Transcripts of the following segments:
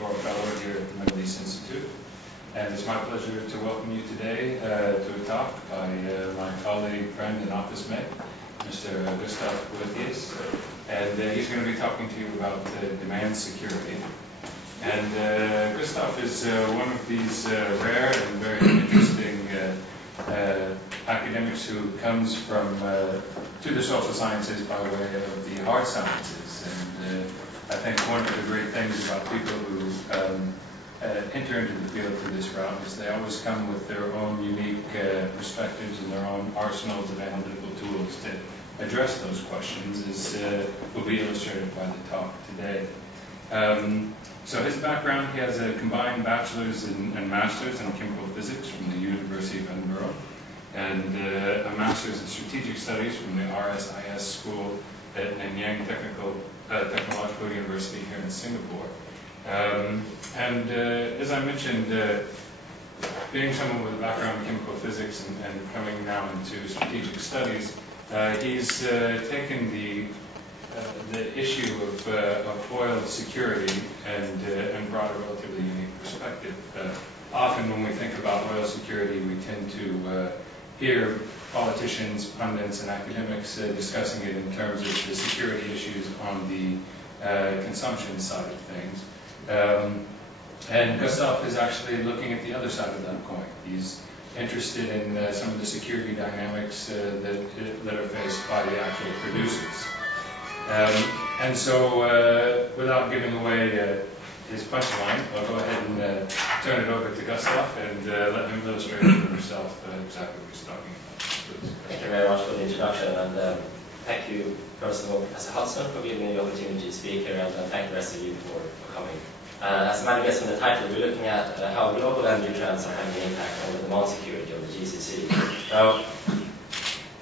postdoctoral fellow here at the Middle East Institute. And it's my pleasure to welcome you today to a talk by my colleague, friend, and office mate, Mr. Gustav Boëthius. And he's going to be talking to you about demand security. And Gustav is one of these rare and very interesting academics who comes from to the social sciences by way of the hard sciences. And I think one of the great things about people who enter into the field through this route is they always come with their own unique perspectives and their own arsenals of analytical tools to address those questions, as will be illustrated by the talk today. So his background, he has a combined bachelor's and master's in chemical physics from the University of Edinburgh, and a master's in strategic studies from the RSIS school at Nanyang Technological University here in Singapore. As I mentioned, being someone with a background in chemical physics and coming now into strategic studies, he's taken the issue of oil security and brought a relatively unique perspective. Often when we think about oil security, we tend to hear politicians, pundits, and academics discussing it in terms of the security issues on the consumption side of things. And Gustav is actually looking at the other side of that coin. He's interested in some of the security dynamics that are faced by the actual producers. And so, without giving away his punchline, I'll go ahead and turn it over to Gustav and let him illustrate for himself exactly what he's talking about. Please. Thank you very much for the introduction, and thank you, first of all, Professor Hudson, for giving me the opportunity to speak here, and thank the rest of you for coming. As a matter of guess from the title, we're looking at how global energy trends are having an impact on the demand security of the GCC. Now,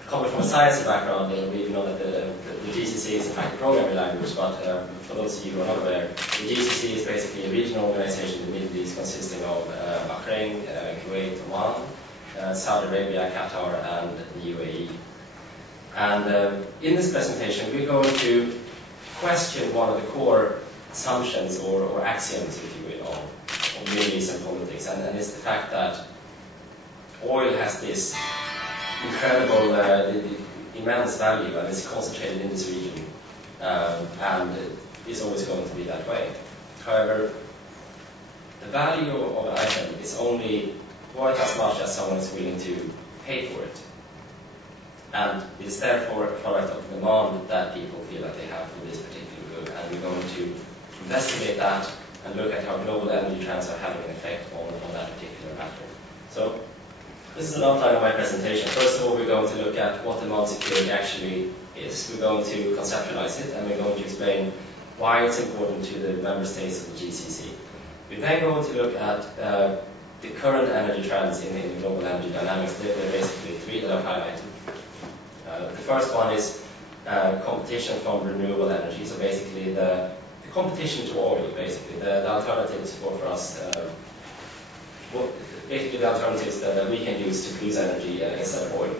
coming from a science background, we know that the GCC is in fact a programming language, but for those of you who are not aware, the GCC is basically a regional organization in the Middle East consisting of Bahrain, Kuwait, Oman, Saudi Arabia, Qatar, and the UAE. And in this presentation, we're going to question one of the core assumptions or axioms, if you will, of Middle Eastern politics, and it's the fact that oil has this incredible, immense value, and it's concentrated in this region, and it's always going to be that way. However, the value of an item is only worth as much as someone is willing to pay for it, and it's therefore a product of demand that people feel that they have for this particular good, and we're going to investigate that and look at how global energy trends are having an effect on that particular matter. So, this is an outline of my presentation. First of all, we're going to look at what demand security actually is. We're going to conceptualize it, and we're going to explain why it's important to the member states of the GCC. We're then going to look at the current energy trends in the global energy dynamics. There are basically three that I've highlighted. The first one is competition from renewable energy. So basically the competition to oil, basically. The alternatives for us, basically the alternatives that we can use to produce energy instead of oil.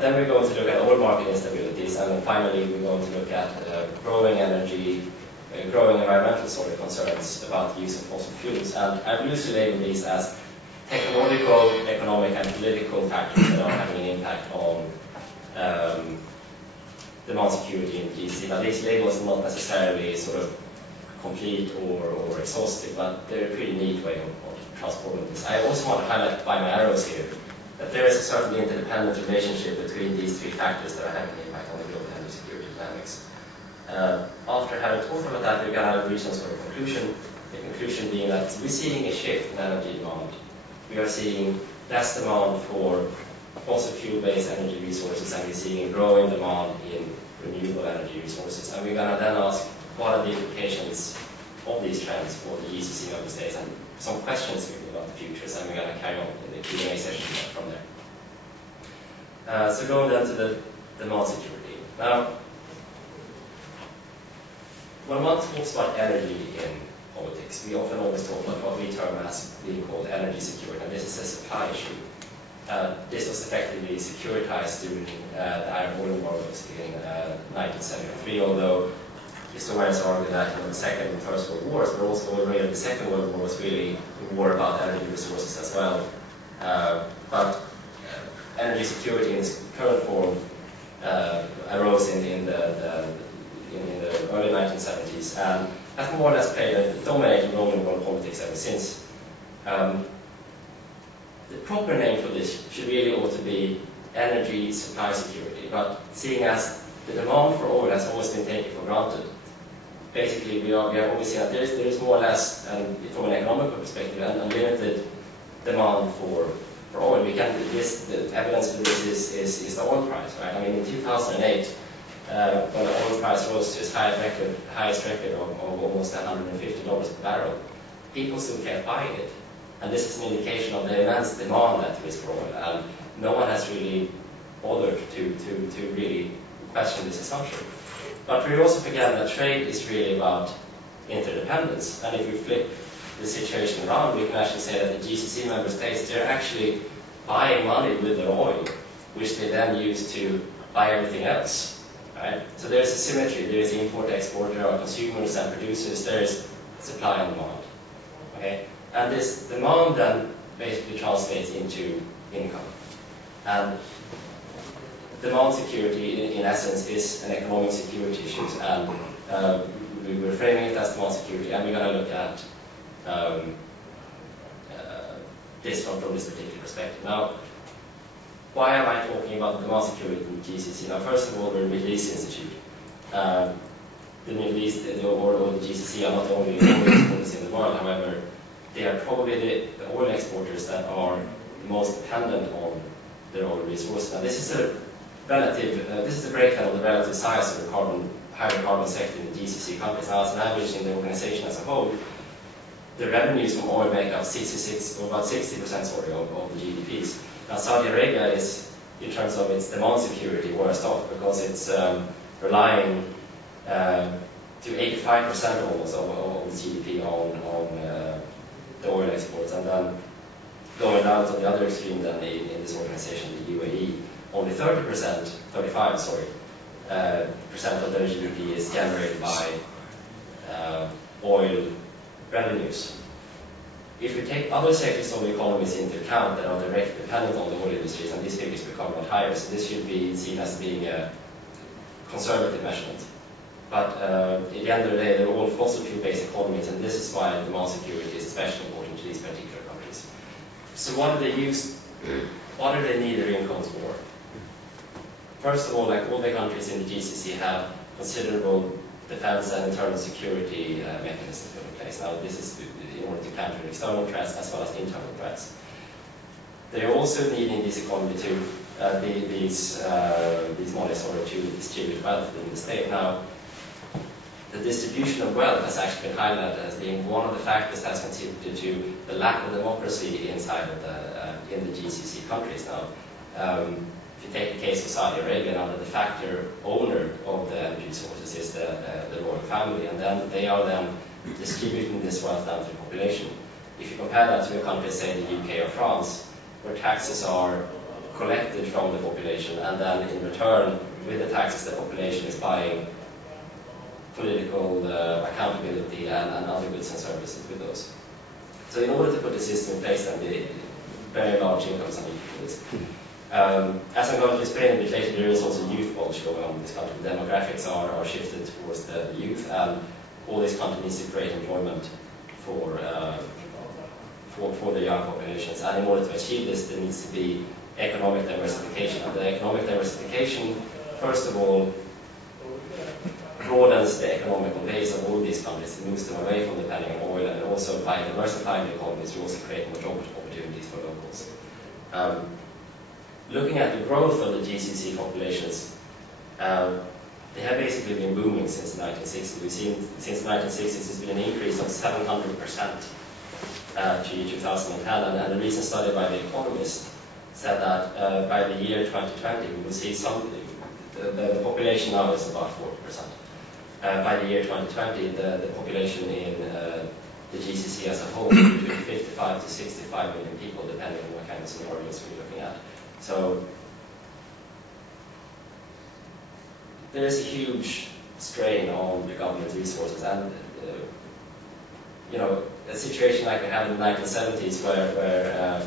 Then we're going to look at oil market instabilities, and then finally we're going to look at growing energy, growing environmental concerns about the use of fossil fuels. And I've loosely labeled these as technological, economic, and political factors that are having an impact on demand security in the GCC. Now, these labels are not necessarily sort of complete or exhaustive, but they're a pretty neat way of transforming this. I also want to highlight by my arrows here that there is a certain interdependent relationship between these three factors that are having an impact on the global energy security dynamics. After having talked about that, we're going to reach some sort of conclusion. The conclusion being that we're seeing a shift in energy demand. We are seeing less demand for fossil fuel-based energy resources, and we're seeing a growing demand in renewable energy resources. And we're going to then ask what are the implications of these trends for the GCC member states, and some questions really about the futures, and we're going to carry on in the Q&A session from there. So going then to the demand security. Now, when one talks about energy in politics, we often always talk about what we term as being called energy security, and this is a supply issue. This was effectively securitized during the Iron Ore embargoes in 1973, although historians argue that in the Second and First World Wars were also the Second World War was really a war about energy resources as well. But energy security in its current form arose in the early 1970s and has more or less played a dominating role in world politics ever since. The proper name for this should really ought to be energy supply security, but seeing as the demand for oil has always been taken for granted, basically we have always seen that there is more or less, from an economical perspective, an unlimited demand for oil. The evidence for this is the oil price, right? I mean, in 2008, when the oil price rose to its highest record of almost $150 per barrel, people still kept buying it. And this is an indication of the immense demand that there is for oil. And no one has really bothered to really question this assumption. But we also forget that trade is really about interdependence. And if we flip the situation around, we can actually say that the GCC member states, they're actually buying money with their oil, which they then use to buy everything else. Right? So there's a symmetry. There is import-export, there are consumers and producers, there is supply and demand. Okay? And this demand then basically translates into income. And demand security, in essence, is an economic security issue. And we're framing it as demand security, and we're going to look at this from this particular perspective. Now, why am I talking about demand security in GCC? Now, first of all, we're a Middle East Institute. The Middle East, or the GCC, are not only oil exporters in the world, however, they are probably the oil exporters that are most dependent on their oil resources. Now, this is a relative, this is the breakdown of the relative size of the hydrocarbon sector in the GCC countries. Now, as an average in the organization as a whole, the revenues from oil make up 66, or about 60%, sorry, of the GDPs. Now, Saudi Arabia is, in terms of its demand security, worst off because it's relying to 85% almost of the GDP on the oil exports, and then going down to the other extreme then in this organization, the UAE, only 35% of their GDP is generated by oil revenues. If we take other sectors of the economies into account that are directly dependent on the oil industries, and these figures become a lot higher, so this should be seen as being a conservative measurement. But at the end of the day, they're all fossil fuel-based economies, and this is why demand security is especially important to these particular countries. So what do they use? What do they need their incomes for? First of all, like all the countries in the GCC have considerable defense and internal security mechanisms put in place. Now, this is in order to counter external threats as well as internal threats. They are also needing this economy to these monies in order to distribute wealth in the state. Now, the distribution of wealth has actually been highlighted as being one of the factors that has contributed to the lack of democracy inside of in the GCC countries. Now, if you take the case of Saudi Arabia, now the de facto owner of the energy sources is the royal family, and then they are then distributing this wealth down to the population. If you compare that to a country, say the UK or France, where taxes are collected from the population, and then in return, with the taxes, the population is buying political accountability and other goods and services with those. So in order to put the system in place, then the very large incomes are needed for this. As I'm going to explain a bit later, there is also youth bulge going on in this country. The demographics are shifted towards the youth, and all this country needs to create employment for the young populations. And in order to achieve this, there needs to be economic diversification. And the economic diversification, first of all, broadens the economical base of all these countries. It moves them away from depending on oil, and also by diversifying the economies, you also create more job opportunities for locals. Looking at the growth of the GCC populations, they have basically been booming since the 1960s. We've seen since the 1960s there's been an increase of 700% to year 2010, and a recent study by The Economist said that by the year 2020 we will see the population now is about 40%. By the year 2020, the population in the GCC as a whole is between 55 to 65 million people, depending on what kind of scenarios we're looking at. So there is a huge strain on the government's resources, and you know, a situation like we had in the 1970s where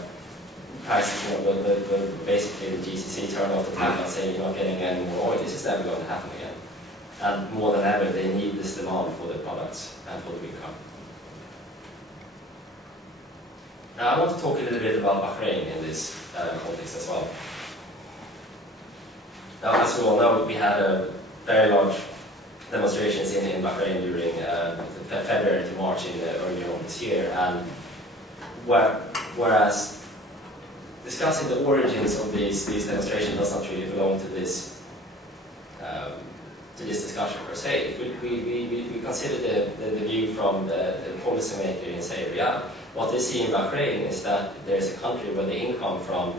prices, you know, basically the GCC turned off the tap and say, you're not getting any more oil. This is never going to happen again. And more than ever, they need this demand for their products and for the income. Now, I want to talk a little bit about Bahrain in this context as well. Now, as we all know, we had a very large demonstrations in Bahrain during February to March earlier on this year, and whereas discussing the origins of these demonstrations does not really belong to this discussion per se. We consider the view from the policymaker in, say, Riyadh. What they see in Bahrain is that there is a country where the income from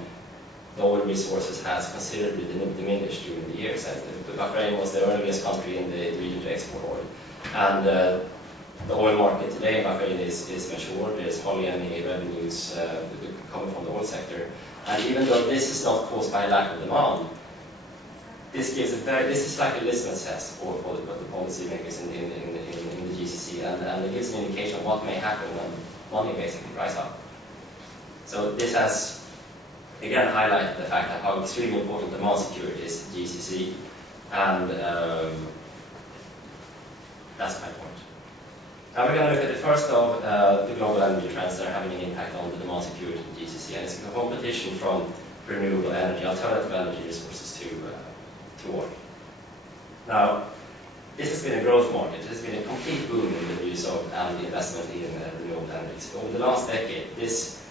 the oil resources has considerably diminished during the years. And Bahrain was the earliest country in the region to export oil. And the oil market today in Bahrain is mature. There's hardly any revenues coming from the oil sector. And even though this is not caused by lack of demand, this is like a litmus test for the policymakers in the GCC, and it gives an indication of what may happen when money basically dries up. So this has again highlighted the fact that how extremely important demand security is to GCC, and that's my point. Now we're going to look at the first of the global energy trends that are having an impact on the demand security in GCC, and it's the competition from renewable energy, alternative energy resources to oil. Now, this has been a growth market. It has been a complete boom in the use of and the investment in renewable energy. So over the last decade, this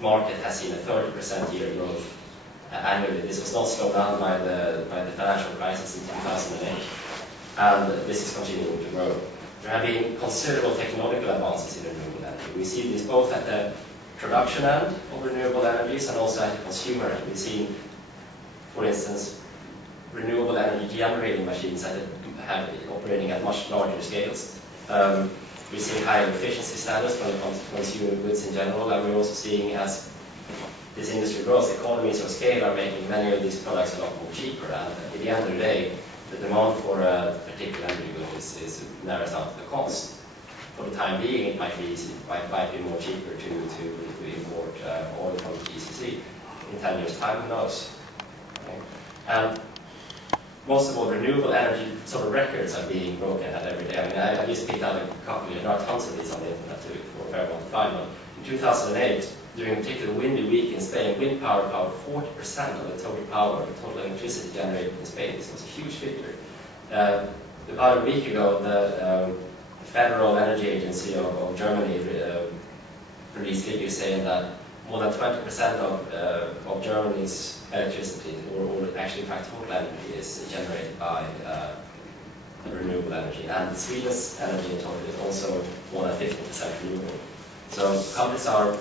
market has seen a 30% year growth annually. This was not slowed down by the financial crisis in 2008, and this is continuing to grow. There have been considerable technological advances in renewable energy. We see this both at the production end of renewable energies and also at the consumer end. We've seen, for instance, renewable energy generating machines that have operating at much larger scales. We're seeing higher efficiency standards when it comes to consumer goods in general, and we're also seeing, as this industry grows, economies of scale are making many of these products a lot more cheaper, and at the end of the day, the demand for a particular energy good is narrows down to the cost. For the time being, it might be more cheaper to import oil from the GCC. In 10 years' time, who knows? Okay. And most of all, renewable energy sort of records are being broken at every day. I mean, I just picked out a couple, there are tons of these on the internet too, for everyone to find. But in 2008, during a particular windy week in Spain, wind power powered 40% of the total power, the total electricity generated in Spain. This was a huge figure. About a week ago, the Federal Energy Agency of Germany released figures saying that more than 20% of Germany's electricity, or actually in fact total energy, is generated by renewable energy. And Sweden's energy in total is also more than 50% renewable. So countries are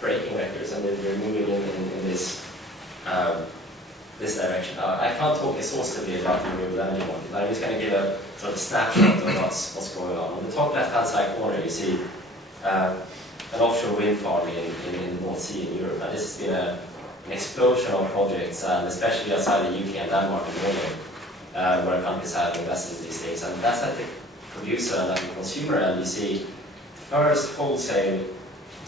breaking records, and they're moving in this this direction. I can't talk exhaustively about the renewable energy market, but I'm just going to give a sort of snapshot of what's going on. On the top left-hand side corner, you see an offshore wind farm in the North Sea in Europe. And this has been an explosion of projects, and especially outside the UK and Denmark and Norway, where countries have invested in these things. And that's at the producer and at the consumer end. You see the first wholesale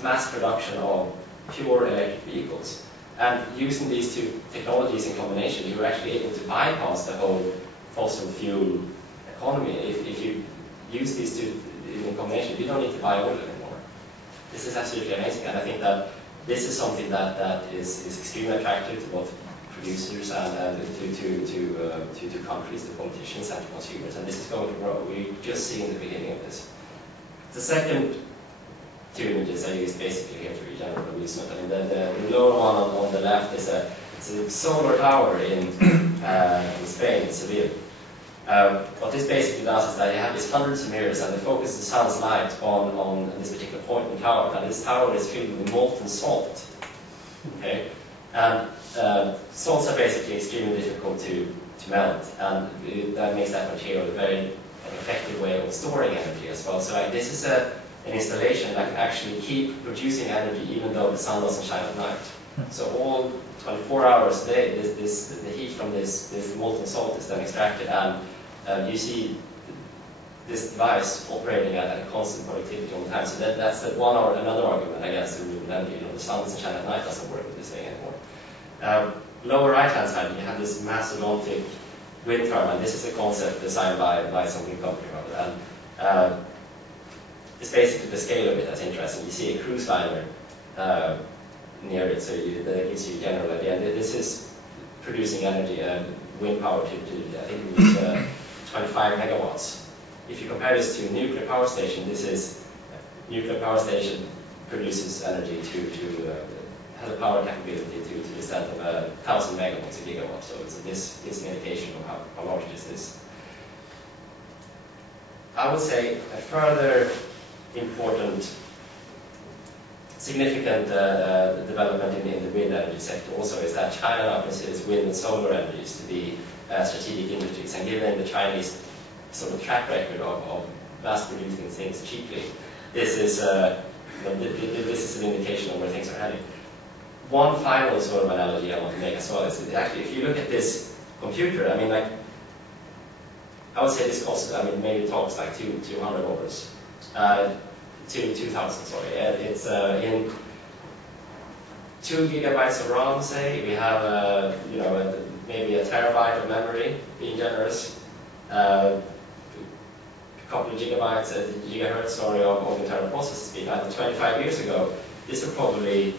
mass production of pure electric vehicles. And using these two technologies in combination, you're actually able to bypass the whole fossil fuel economy. If you use these two in combination, you don't need to buy oil anymore. This is absolutely amazing, and I think that this is something that is extremely attractive to both producers and to countries, to politicians, and to consumers. And this is going to grow. We're just seeing the beginning of this. The second two images I use basically here for general amusement. I mean, the lower one on the left is a solar tower in Spain, in Seville. What this basically does is that you have these hundreds of mirrors, and they focus the sun's light on this particular point in the tower. And this tower is filled with molten salt. Okay, and salts are basically extremely difficult to melt, and that makes that material a very effective way of storing energy as well. So this is an installation that can actually keep producing energy even though the sun doesn't shine at night. So all 24 hours a day, the heat from this molten salt is then extracted, and you see this device operating at a constant productivity all the time. So that's one or another argument against the renewable energy. You know, the sun doesn't shine at night doesn't work with this thing anymore. Lower right-hand side, you have this mastodontic wind turbine. This is a concept designed by some wind company, and it's basically the scale of it that's interesting. You see a cruise liner near it, so that gives you a general idea. And this is producing energy, wind power to I think it was 25 megawatts. If you compare this to a nuclear power station, this is nuclear power station produces energy has a power capability to the extent of 1,000 megawatts a gigawatt. So this is an indication of how large this is. I would say a further important, significant development in the wind energy sector also is that China now considers wind and solar energies to be strategic industries, and given the Chinese sort of track record of mass producing things cheaply, this is this is an indication of where things are heading. One final sort of analogy I want to make as well is that actually, if you look at this computer, I mean, like, I would say this costs, I mean, maybe tops like $200, 2,000, sorry. It's in 2 gigabytes of RAM, say. We have, you know, maybe a terabyte of memory, being generous. A couple of gigabytes, gigahertz, sorry, of internal processing speed. And 25 years ago, this would probably,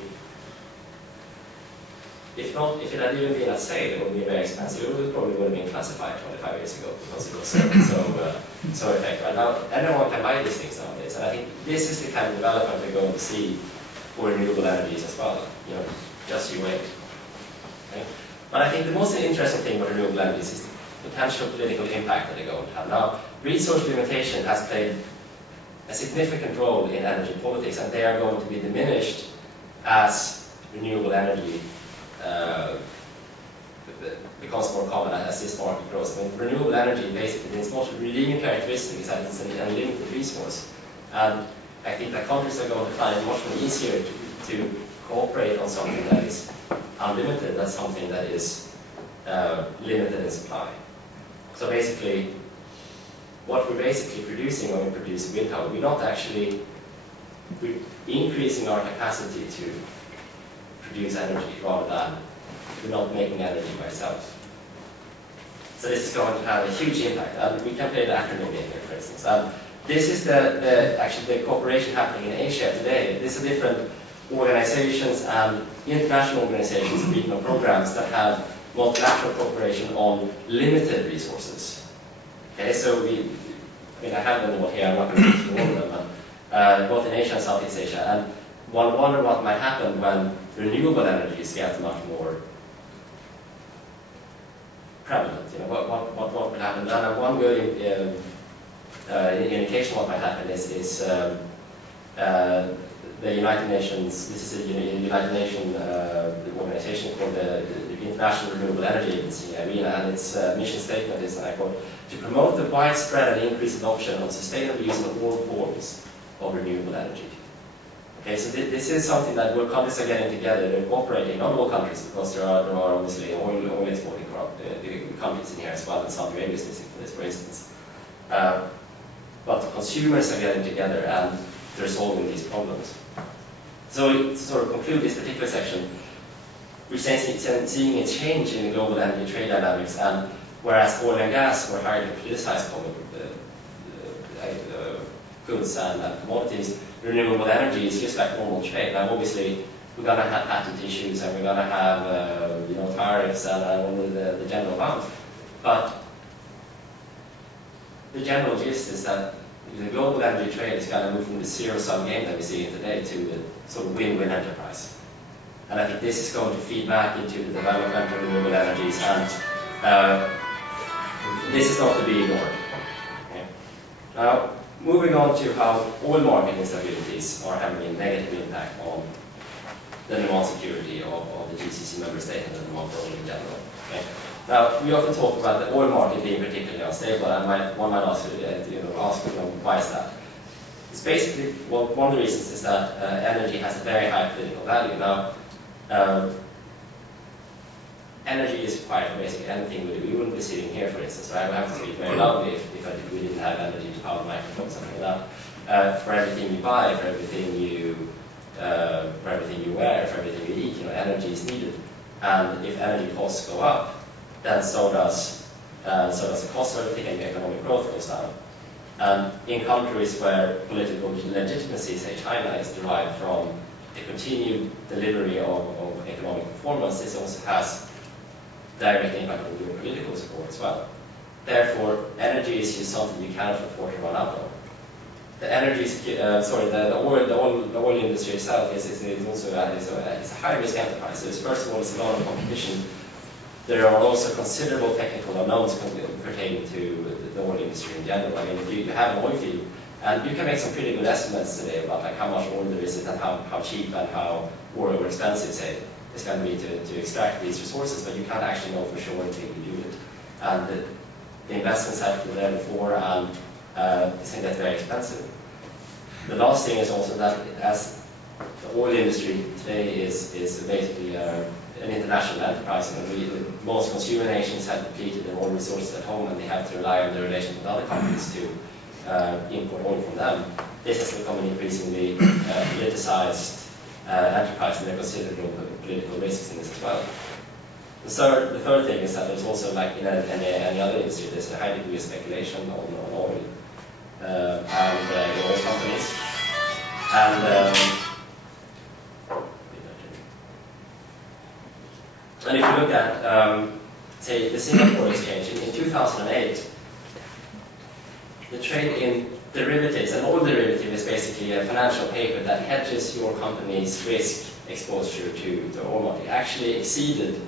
if it had even been at sale, it would be very expensive. It probably would have been classified 25 years ago because it was so effective. And now anyone can buy these things nowadays. And I think this is the kind of development we're going to see for renewable energies as well. You know, just you wait. Okay? But I think the most interesting thing about renewable energies is the potential political impact that they're going to have. Now, resource limitation has played a significant role in energy politics, and they are going to be diminished as renewable energy becomes more common as this market grows. I mean, renewable energy, basically, its most redeeming characteristic is that it's an unlimited resource. And I think that countries are going to find it much more easier to cooperate on something that is unlimited than something that is limited in supply. So basically, what we're basically producing when we produce wind power, we're increasing our capacity to produce energy rather than we're not making energy by itself. So this is going to have a huge impact, and we can play the acronym game here, for instance. This is actually the cooperation happening in Asia today. These are different organizations and international organizations, regional programs that have multilateral cooperation on limited resources. Okay, so I have them all here. I'm not going to go through all of them, but both in Asia and Southeast Asia. And one wonder what might happen when renewable energies get much more prevalent. You know, what will happen? And one good indication of what might happen is the United Nations. This is a United Nations organization called the International Renewable Energy Agency, and its mission statement is, and I quote, to promote the widespread and increased adoption of sustainable use of all forms of renewable energy. Okay, so this is something that where countries are getting together, they're cooperating, not all countries, because there are obviously oil exporting countries in here as well, and Saudi Arabia is missing for this, for instance. But the consumers are getting together and they're solving these problems. So to sort of conclude this particular section, we're seeing a change in global energy trade dynamics, and whereas oil and gas were highly politicized goods and commodities, renewable energy is just like normal trade. Now, obviously, we're going to have patent issues, and we're going to have you know, tariffs and all the general bounds. But the general gist is that the global energy trade is going to move from the zero-sum game that we see today to the sort of win-win enterprise. And I think this is going to feed back into the development of renewable energies, and this is not to be ignored. Okay. Now, moving on to how oil market instabilities are having a negative impact on the demand security of the GCC member state and the demand for oil in general. Okay. Now, we often talk about the oil market being particularly unstable, and one might ask, why is that? It's basically, well, one of the reasons is that energy has a very high political value. Now, energy is required for basically anything we do. We wouldn't be sitting here, for instance. So I would have to speak very loudly if we didn't have energy to power the microphone, something like that. For everything you buy, for everything you wear, for everything you eat, energy is needed. And if energy costs go up, then so does the cost of everything, and the economic growth goes down. In countries where political legitimacy, say China, is derived from the continued delivery of economic performance, this also has direct impact on your political support as well. Therefore, energy is just something you cannot afford to run out of. The energy, the oil industry itself is also it's a high-risk enterprise. So first of all, it's a lot of competition. There are also considerable technical unknowns pertaining to the oil industry in general. I mean, if you have an oil field, and you can make some pretty good estimates today about like how much oil there is and how cheap and how or expensive, say, it's going to be to extract these resources, but you can't actually know for sure until you do it. And the investments have to be there before, and it's going to get very expensive. The last thing is also that as the oil industry today is basically an international enterprise, and most consumer nations have depleted their oil resources at home, and they have to rely on their relations with other countries to import oil from them. This has become an increasingly politicized enterprise, and there are considerable political risks in this as well. The third thing is that there's also, like in any other industry, there's a high degree of speculation on oil and in oil companies. And if you look at, say, the Singapore exchange, in 2008, the trade in derivatives, and oil derivative is basically a financial paper that hedges your company's risk exposure to the oil market, actually exceeded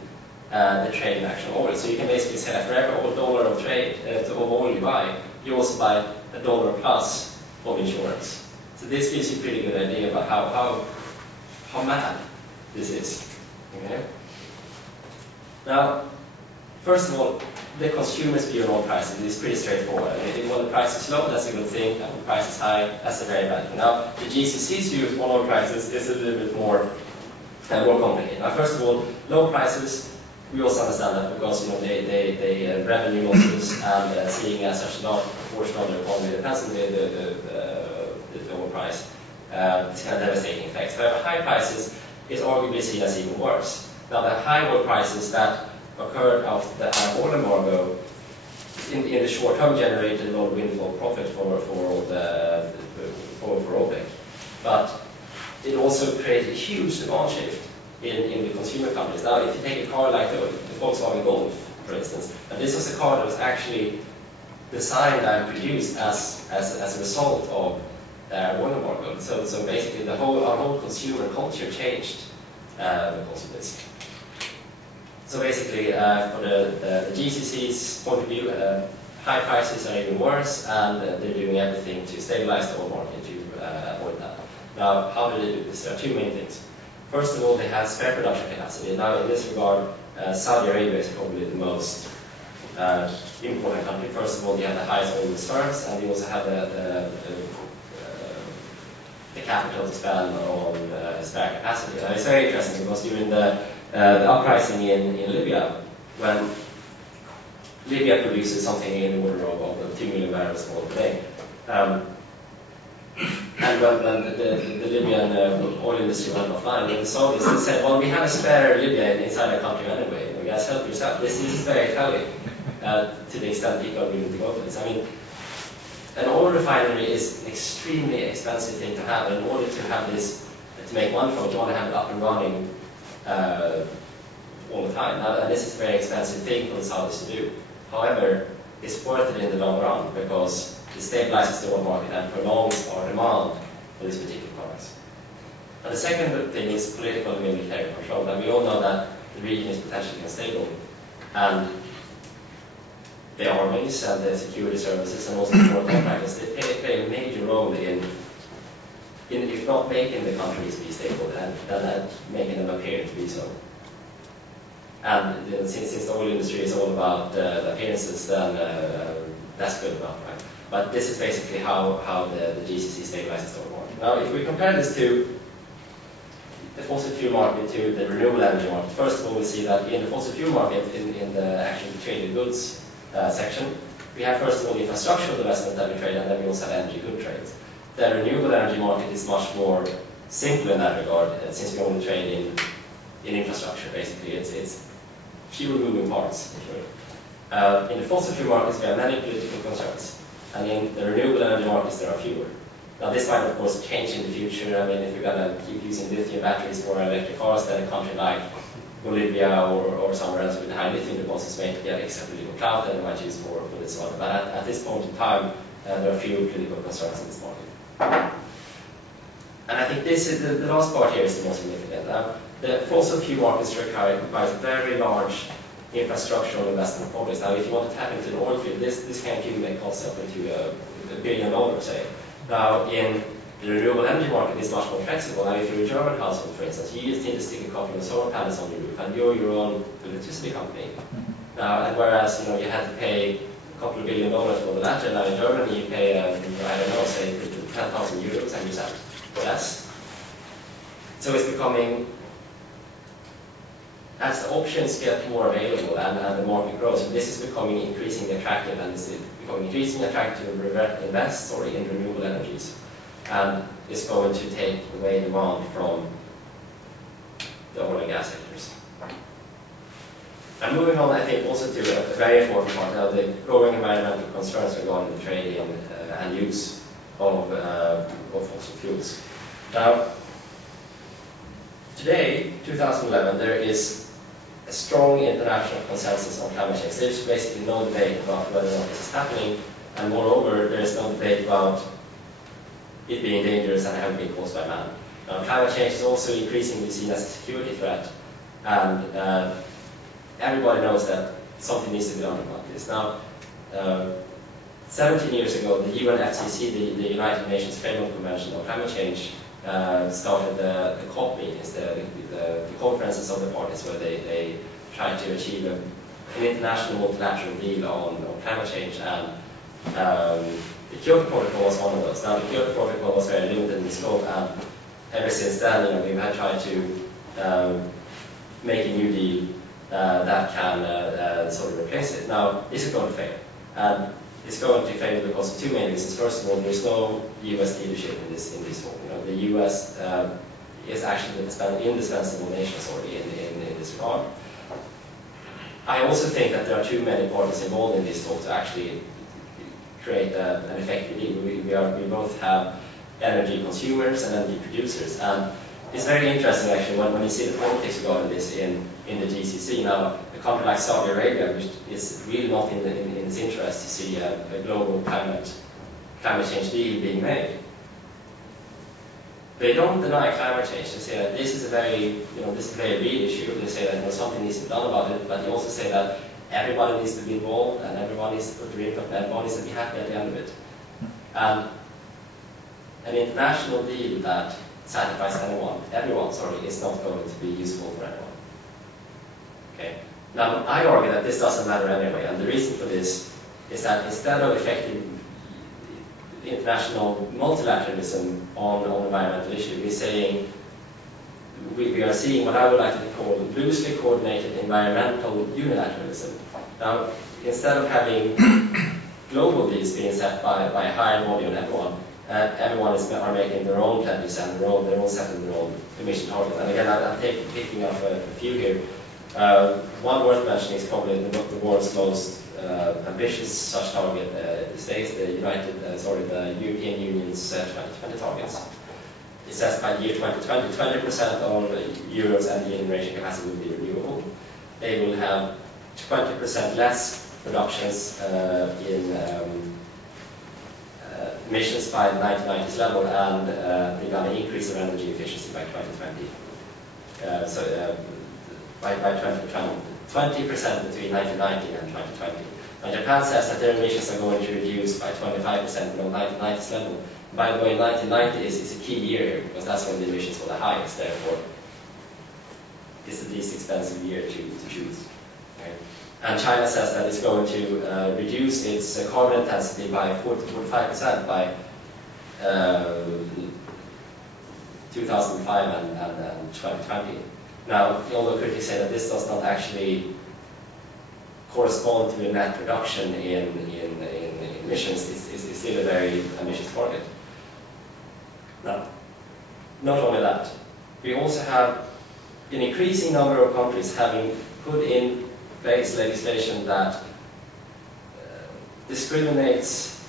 the trade in actual oil. So you can basically say that for every $1 of trade of oil you buy, you also buy $1 plus of insurance. So this gives you a pretty good idea about how mad this is. Okay? Now, first of all, the consumer's view on oil prices is pretty straightforward. When the price is low, that's a good thing, and when the price is high, that's a very bad thing. Now, the GCC's view on oil prices is a little bit more complicated. Now, first of all, low prices, we also understand that because they revenue losses, and seeing as such a large proportion of the economy depends on the oil price, it's kind of devastating effects. However, high prices is arguably seen as even worse. Now, the high oil prices that occurred after the oil embargo in the short term generated a lot of windfall profit for OPEC. But it also created a huge demand shift in the consumer companies. Now, if you take a car like the Volkswagen Golf, for instance, and this was a car that was actually designed and produced as a result of the oil embargo. So basically, our whole consumer culture changed because of this. So basically, for the GCC's point of view, high prices are even worse, and they're doing everything to stabilize the oil market to avoid that. Now, how do they do this? There are two main things. First of all, they have spare production capacity. Now, in this regard, Saudi Arabia is probably the most important country. First of all, they have the highest oil reserves, and they also have the capital to spend on spare capacity. Now, it's very interesting because during the uprising in Libya, when Libya produces something in the order of 2 million barrels of oil per day, and when the Libyan oil industry went offline, the Saudis they said, well, we have a spare Libya inside our country anyway, you guys help yourself. This is very telling to the extent people are willing to go for this. I mean, an oil refinery is an extremely expensive thing to have. In order to have this, to make one from it, you want to have it up and running all the time. Now, this is a very expensive thing for the Saudis to do. However, it's worth it in the long run because it stabilizes the oil market and prolongs our demand for these particular products. And the second thing is political and military control. And we all know that the region is potentially unstable. And the armies and the security services and also the foreign contractors, they play a major role in if not making the countries be stable, then making them appear to be so. And since the oil industry is all about the appearances, then that's good enough, right? But this is basically how the GCC stabilizes the oil market. Now, if we compare this to the fossil fuel market to the renewable energy market, first of all, we see that in the fossil fuel market, in the actual traded goods section, we have first of all the infrastructural investment that we trade, and then we also have energy good trades. The renewable energy market is much more simple in that regard, since we only trade in infrastructure, basically. It's fewer moving parts, if you will. In the fossil fuel markets, we have many political concerns, and in the renewable energy markets, there are fewer. Now, this might, of course, change in the future. I mean, if we're going to keep using lithium batteries for electric cars, then a country like Bolivia or somewhere else with high lithium deposits may get extra political clout that they might use for this one. But at this point in time, there are few political concerns in this market. And I think this is the last part here is the most significant. The fossil fuel markets requires very large infrastructural investment projects. Now, if you want to tap into the oil field, this can accumulate costs up into $1 billion, say. Now, in the renewable energy market, it's much more flexible. Now, if you're a German household, for instance, you just need to stick a couple of solar panels on your roof, and you're your own electricity company. Now, and whereas you had to pay a couple of $1 billion for the latter, now in Germany you pay, I don't know, say 10,000 euros and you sell less. So it's becoming, as the options get more available and the market grows, so this is becoming increasingly attractive, and it's becoming increasingly attractive to invest in renewable energies. And it's going to take away demand from the oil and gas sectors. And moving on, I think also to a very important part, the growing environmental concerns regarding the trading and use of fossil fuels. Now, today, 2011, there is a strong international consensus on climate change. There's basically no debate about whether or not this is happening, and moreover, there is no debate about it being dangerous and having been caused by man. Now, climate change is also increasingly seen as a security threat, and everybody knows that something needs to be done about this. Now, 17 years ago, the UNFCCC, the United Nations Framework Convention on Climate Change, started the COP meetings, the conferences of the parties, where they tried to achieve an international multilateral deal on climate change, and the Kyoto Protocol was one of those. Now, the Kyoto Protocol was very limited in scope, and ever since then, we've had tried to make a new deal that can sort of replace it. Now, this is going to fail. And it's going to fail because of two main reasons. First of all, there's no US leadership in this talk. The US is actually an indispensable nation in this regard. I also think that there are too many parties involved in this talk to actually create an effective deal. We both have energy consumers and energy producers, and it's very interesting actually when you see the politics regarding this in the GCC. Now, a country like Saudi Arabia, which is really not in its interest to see a global climate change deal being made. They don't deny climate change. They say that this is a very real issue. They say that something needs to be done about it, but they also say that everybody needs to be involved and everyone needs to put their input and everyone needs to be happy at the end of it. And an international deal that satisfies everyone, is not going to be useful for everyone. Okay. Now, I argue that this doesn't matter anyway, and the reason for this is that instead of effective international multilateralism on environmental issues, we are seeing what I would like to call loosely coordinated environmental unilateralism. Now, instead of having global deals being set by a higher body on everyone are making their own pledges and they're all setting their own emission targets. And again, I'm picking up a few here. One worth mentioning is probably the world's most ambitious such target these days, the European Union's 2020 targets. It says by the year 2020, 20% of Europe's energy generation capacity will be renewable. They will have 20% less reductions in emissions by the 1990s level, and they're going to increase their energy efficiency by 2020. By 2020, 20% between 1990 and 2020. And Japan says that their emissions are going to reduce by 25% below 1990s level. By the way, 1990 is a key year here, because that's when the emissions were the highest, therefore it's the least expensive year to choose. Okay. And China says that it's going to reduce its carbon intensity by 40 to 45% by 2005 and 2020. Now, although critics say that this does not actually correspond to a net reduction in emissions, it's still a very ambitious target. Now, not only that, we also have an increasing number of countries having put in place legislation that discriminates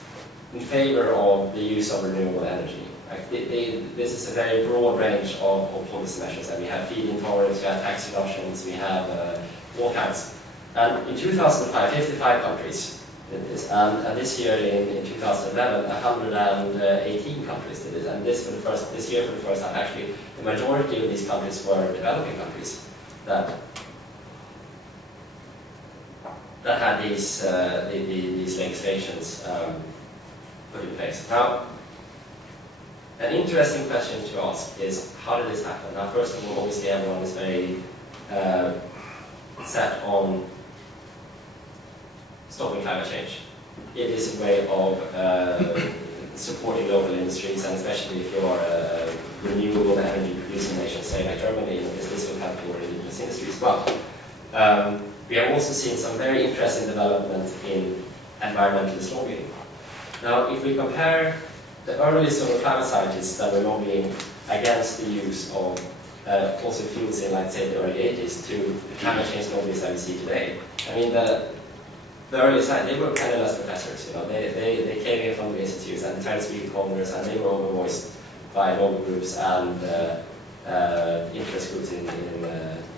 in favor of the use of renewable energy. Like this is a very broad range of policy measures, and we have feed-in tariffs, we have tax reductions, we have all kinds. And in 2005, 55 countries did this, and this year in 2011, 118 countries did this. And this year for the first time, actually, the majority of these countries were developing countries that had these legislations put in place. Now, an interesting question to ask is, how did this happen? Now, first of all, obviously everyone is very set on stopping climate change. It is a way of supporting local industries, and especially if you are a renewable energy producing nation, say like Germany, this will help your indigenous industries. But we have also seen some very interesting development in environmentalist lobbying. Now, if we compare the early sort of climate scientists that were lobbying against the use of fossil fuels in, like, say, the early 80s to the climate change lobbyists that we see today, I mean, the early scientists, they were penniless professors, you know, they came in from the institutes and tried to speak to Congress, and they were overvoiced by lobby groups and interest groups in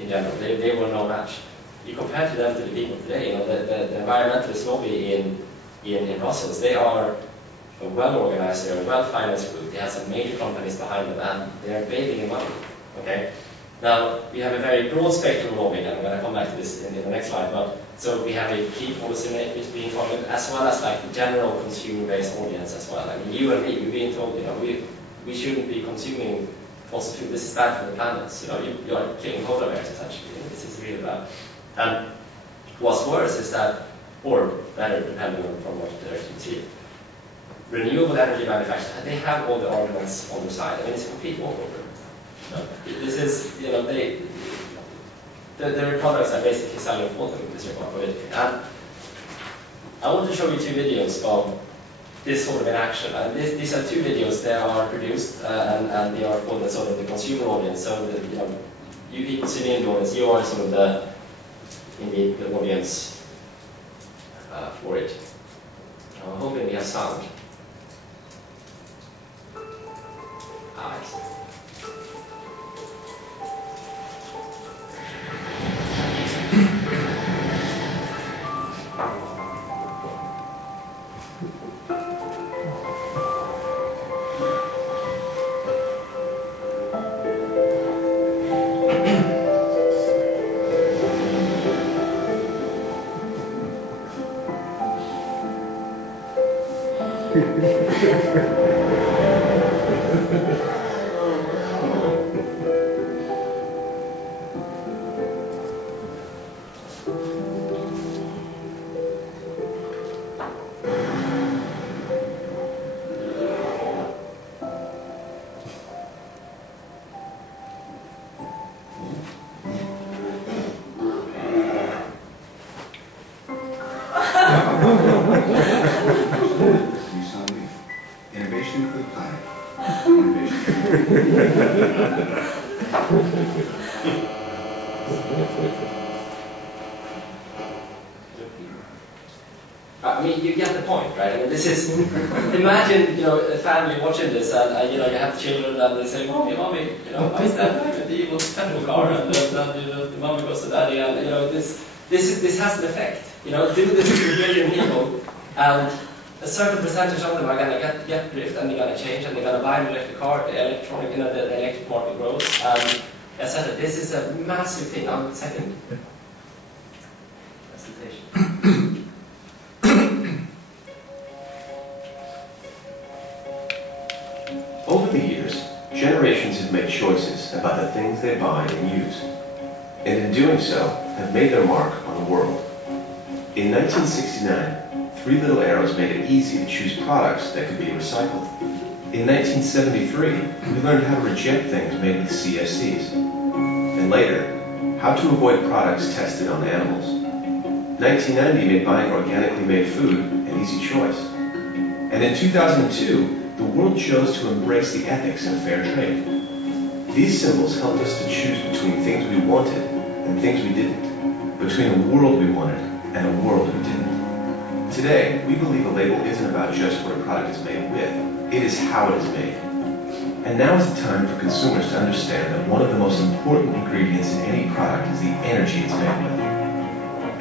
general. They were no match. You compare to them to the people today, you know, the environmentalist lobby in Brussels, they are a well-organized, they're a well-financed group, they have some major companies behind them, and they're bathing in money, okay? Now, we have a very broad spectrum of lobbying, and I'm going to come back to this in the next slide, but so we have a key policy makers being targeted, as well as like the general consumer-based audience as well. I mean, you and me, we're being told, you know, we shouldn't be consuming fossil fuel, this is bad for the planet, you know, you're killing polar bears essentially, this is really bad. And what's worse is that, or better, depending on from what direction you see it, renewable energy manufacturers, they have all the arguments on their side. I mean, it's a complete walkover. This is, you know, their products are basically selling for them, this report politically. And I want to show you two videos of this sort of in action. And these are two videos. They are produced and they are for the sort of the consumer audience. So, you know, you people sitting in the audience, you are sort of the audience for it. I'm hoping we have sound. Innovation for the planet. Innovation. I mean, you get the point, right? I mean, this is, imagine, you know, a family watching this, and you know, you have children, and they say, mommy, you know, why is that like the evil petrol car, and the mommy goes to daddy, and you know, this has an effect. You know, do this to a billion people, and a certain percentage of them are going to get drift, and they're going to change, and they're going to buy an electric car, the electronic, you know, the electric market grows, and etc. This is a massive thing. On second presentation. Over the years, generations have made choices about the things they buy and use, and in doing so, have made their mark on the world. In 1969, Three Little Arrows made it easy to choose products that could be recycled. In 1973, we learned how to reject things made with CFCs. And later, how to avoid products tested on animals. 1990 made buying organically made food an easy choice. And in 2002, the world chose to embrace the ethics of fair trade. These symbols helped us to choose between things we wanted and things we didn't, between a world we wanted and a world we didn't. Today, we believe a label isn't about just what a product is made with, it is how it is made. And now is the time for consumers to understand that one of the most important ingredients in any product is the energy it's made with.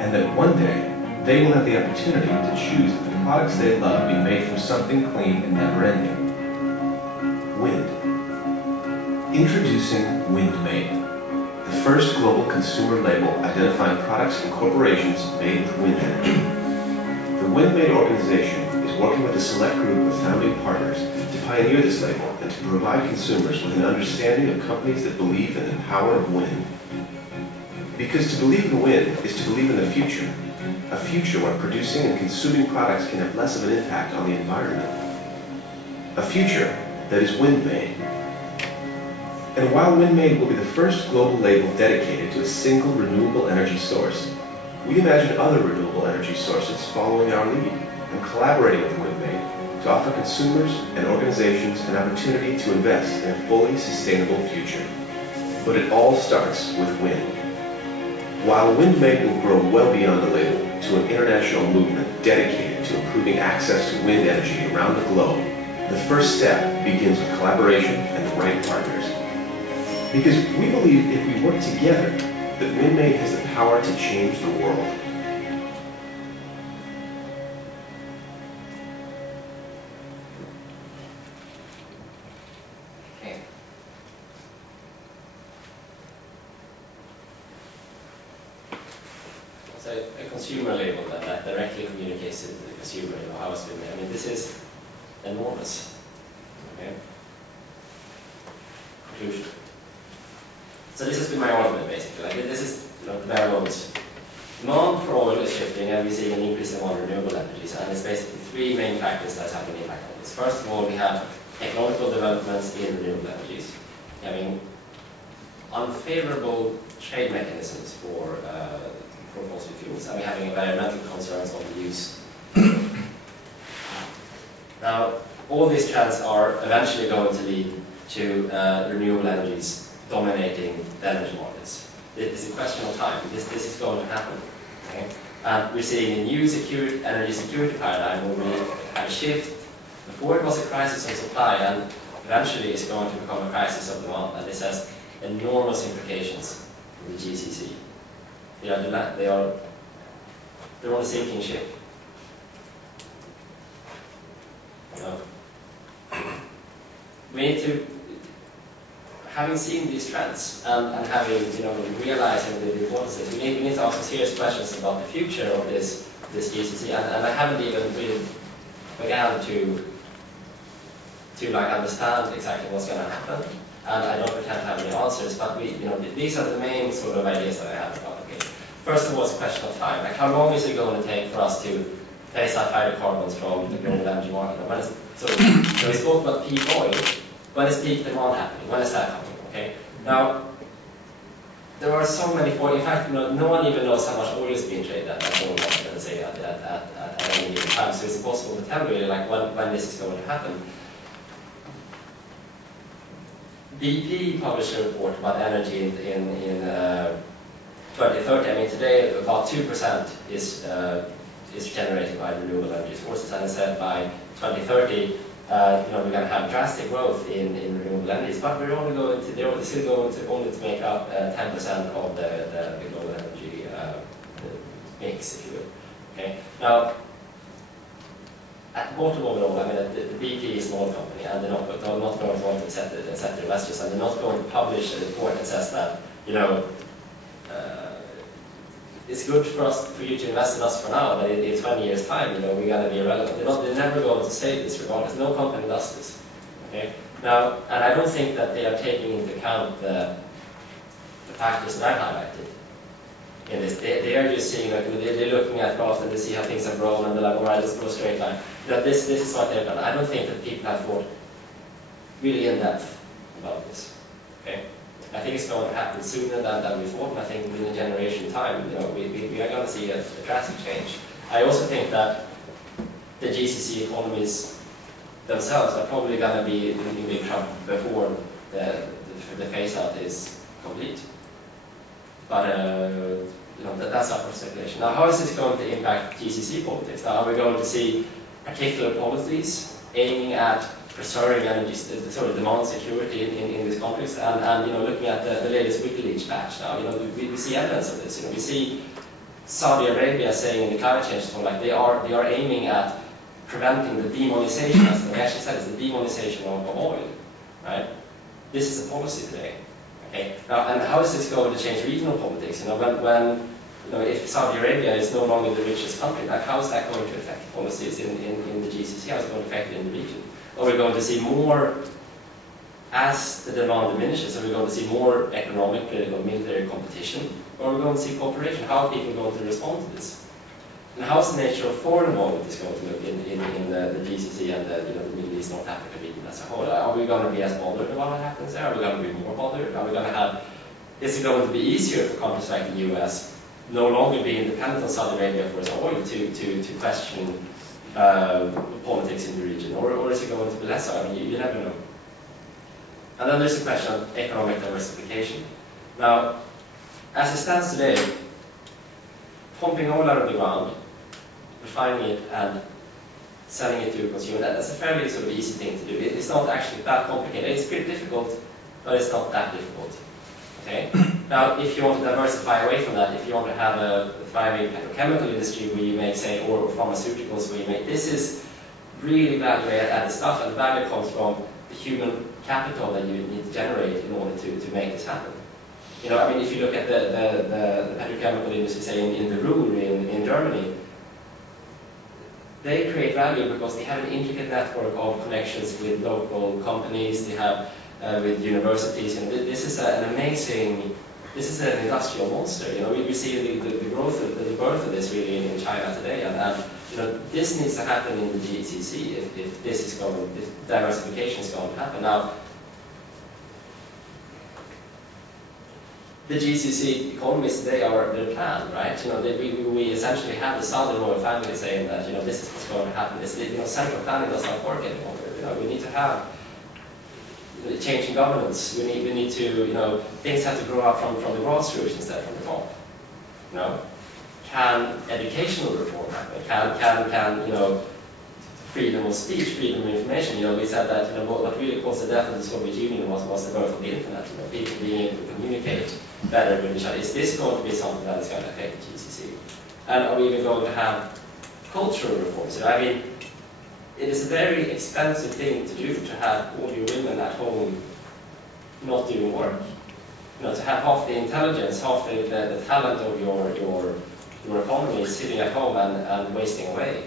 And that one day, they will have the opportunity to choose that the products they love be made from something clean and never-ending. Wind. Introducing WindMade, the first global consumer label identifying products and corporations made with wind energy. The WindMade organization is working with a select group of founding partners to pioneer this label and to provide consumers with an understanding of companies that believe in the power of wind. Because to believe in wind is to believe in the future, a future where producing and consuming products can have less of an impact on the environment. A future that is WindMade. And while WindMade will be the first global label dedicated to a single renewable energy source, we imagine other renewable energy sources following our lead and collaborating with WindMade to offer consumers and organizations an opportunity to invest in a fully sustainable future. But it all starts with wind. While WindMade will grow well beyond the label to an international movement dedicated to improving access to wind energy around the globe, the first step begins with collaboration and the right partners. Because we believe if we work together, that WindMade has the power to change the world. Okay. So a consumer label that directly communicates to the consumer, how it's been made. I mean, this is enormous. Okay. Conclusion. So this has been my argument, basically. Like, this is the bare bones. Demand for oil is shifting, and we see an increase in renewable energies, and it's basically three main factors that's having an impact on this. First of all, we have technological developments in renewable energies, having unfavorable trade mechanisms for fossil fuels, and we're having environmental concerns on the use. Now, all these trends are eventually going to lead to renewable energies dominating the energy markets. It's a question of time. This is going to happen. Okay? And we're seeing a new energy security paradigm where we have a shift. Before it was a crisis of supply, and eventually it's going to become a crisis of demand. And this has enormous implications for the GCC. They're on a sinking ship. You know? We need to, having seen these trends and having, realizing the importance of this, we need to ask serious questions about the future of this GCC. And I haven't even really began to understand exactly what's going to happen. And I don't pretend to have any answers, but these are the main sort of ideas that I have about it. First of all, it's a question of time. Like, how long is it going to take for us to phase out hydrocarbons from the renewable energy market? So we spoke about peak oil. When is peak demand happening? When is that happening? Okay. Now, there are so many in fact, no one even knows how much oil is being traded at the market, let's say, at any given time. So it's impossible to tell really like when this is going to happen. BP published a report about energy in 2030. I mean, today about 2% is generated by renewable energy sources, and it said by 2030, we're going to have drastic growth in renewable energies, but they're still going to only make up 10% of the global energy mix, if you will. Okay. Now, at the bottom of it all, I mean, the BP is an oil company, and they're not going to want to accept the investors, and they're not going to publish a report that says that, it's good for you to invest in us for now, but in 20 years' time, we're going to be irrelevant. They're never going to say this regardless. No company does this. Okay? Now, and I don't think that they are taking into account the factors that I highlighted in this. They are just seeing, like, they're looking at graphs and they see how things have grown, and they're like, all right, let's go a straight line. This is what they've done. I don't think that people have thought really in depth about this. Okay, I think it's going to happen sooner than we thought, and I think within a generation time, you know, we are going to see a drastic change. I also think that the GCC economies themselves are probably going to be in big trouble before the phase out is complete. But you know, that's up for speculation. Now, how is this going to impact GCC politics? Now, are we going to see particular policies aiming at preserving energy, demand security in this context, and you know, looking at the latest WikiLeaks batch now, you know, we see evidence of this. You know, we see Saudi Arabia saying in the climate change talk, like they are aiming at preventing the demonization, as they actually said, it's the demonization of oil, right? This is a policy today. Okay. Now, and how is this going to change regional politics? You know, when you know, if Saudi Arabia is no longer the richest country, like how is that going to affect policies in the GCC? How is it going to affect it in the region? Are we going to see more, as the demand diminishes, are we going to see more economic, political, military competition? Or are we going to see cooperation? How are people going to respond to this? And how is the nature of foreign involvement is going to look in the GCC and the, you know, the Middle East, North Africa region as a whole? Are we going to be as bothered about what happens there? Are we going to be more bothered? Are we going to have, is it going to be easier for countries like the US no longer being dependent on Saudi Arabia for its oil to question politics in the region, or is it going to be less so? I mean, you never know. And then there's the question of economic diversification. Now, as it stands today, pumping oil out of the ground, refining it, and selling it to a consumer, that's a fairly sort of easy thing to do. It's not actually that complicated. It's pretty difficult, but it's not that difficult. Okay? Now, if you want to diversify away from that, if you want to have a thriving petrochemical industry where you make, say, or pharmaceuticals where you make, this is really value-added stuff, and the value comes from the human capital that you need to generate in order to make this happen. You know, I mean, if you look at the petrochemical industry, say, in the Ruhr in Germany, they create value because they have an intricate network of connections with local companies, they have with universities, and this is an amazing, this is an industrial monster. You know, we see the growth, the birth of this really in China today, and you know, this needs to happen in the GCC if this is going, if diversification is going to happen. Now, the GCC economies today are their plan, right? You know, we essentially have the Saudi royal family saying that, you know, this is what's going to happen. This, you know, central planning does not work anymore. You know, we need to have change in governance. We need to, you know, things have to grow up from the grassroots instead from the top. You know, can educational reform happen? Can you know, freedom of speech, freedom of information? You know, we said that, you know, what really caused the death of the Soviet Union was the birth of the internet. You know, people being able to communicate better with each other. Is this going to be something that is going to affect the GCC? And are we even going to have cultural reforms? You know, I mean, it is a very expensive thing to do to have all your women at home not doing work. You know, to have half the intelligence, half the talent of your economy sitting at home and wasting away.